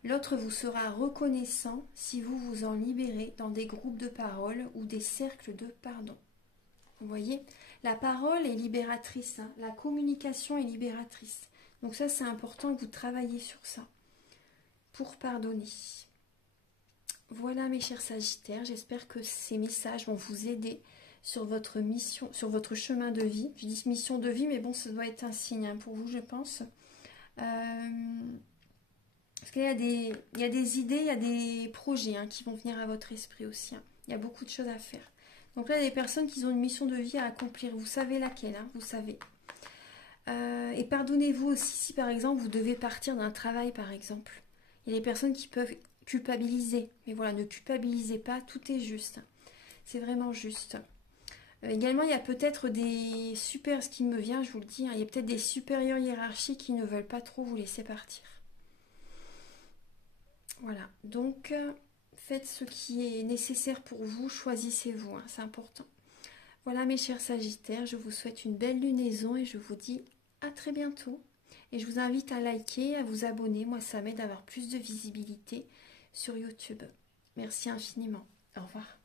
L'autre vous sera reconnaissant si vous vous en libérez dans des groupes de parole ou des cercles de pardon. Vous voyez, la parole est libératrice, hein, la communication est libératrice. Donc ça, c'est important que vous travailliez sur ça pour pardonner. Voilà mes chers Sagittaires, j'espère que ces messages vont vous aider sur votre mission, sur votre chemin de vie. Je dis mission de vie, mais bon, ça doit être un signe hein, pour vous, je pense. Parce qu'il y a des idées, il y a des projets hein, qui vont venir à votre esprit aussi. Hein. Il y a beaucoup de choses à faire. Donc là, il y a des personnes qui ont une mission de vie à accomplir. Vous savez laquelle, hein, vous savez. Et pardonnez-vous aussi si par exemple vous devez partir d'un travail par exemple. Il y a des personnes qui peuvent culpabiliser. Mais voilà, ne culpabilisez pas, tout est juste. C'est vraiment juste. Également, il y a peut-être des super, ce qui me vient, je vous le dis, hein, il y a peut-être des supérieurs hiérarchiques qui ne veulent pas trop vous laisser partir. Voilà, donc faites ce qui est nécessaire pour vous, choisissez-vous, hein, c'est important. Voilà mes chers Sagittaires, je vous souhaite une belle lunaison et je vous dis à très bientôt. Et je vous invite à liker, à vous abonner, moi ça m'aide à avoir plus de visibilité sur YouTube. Merci infiniment. Au revoir.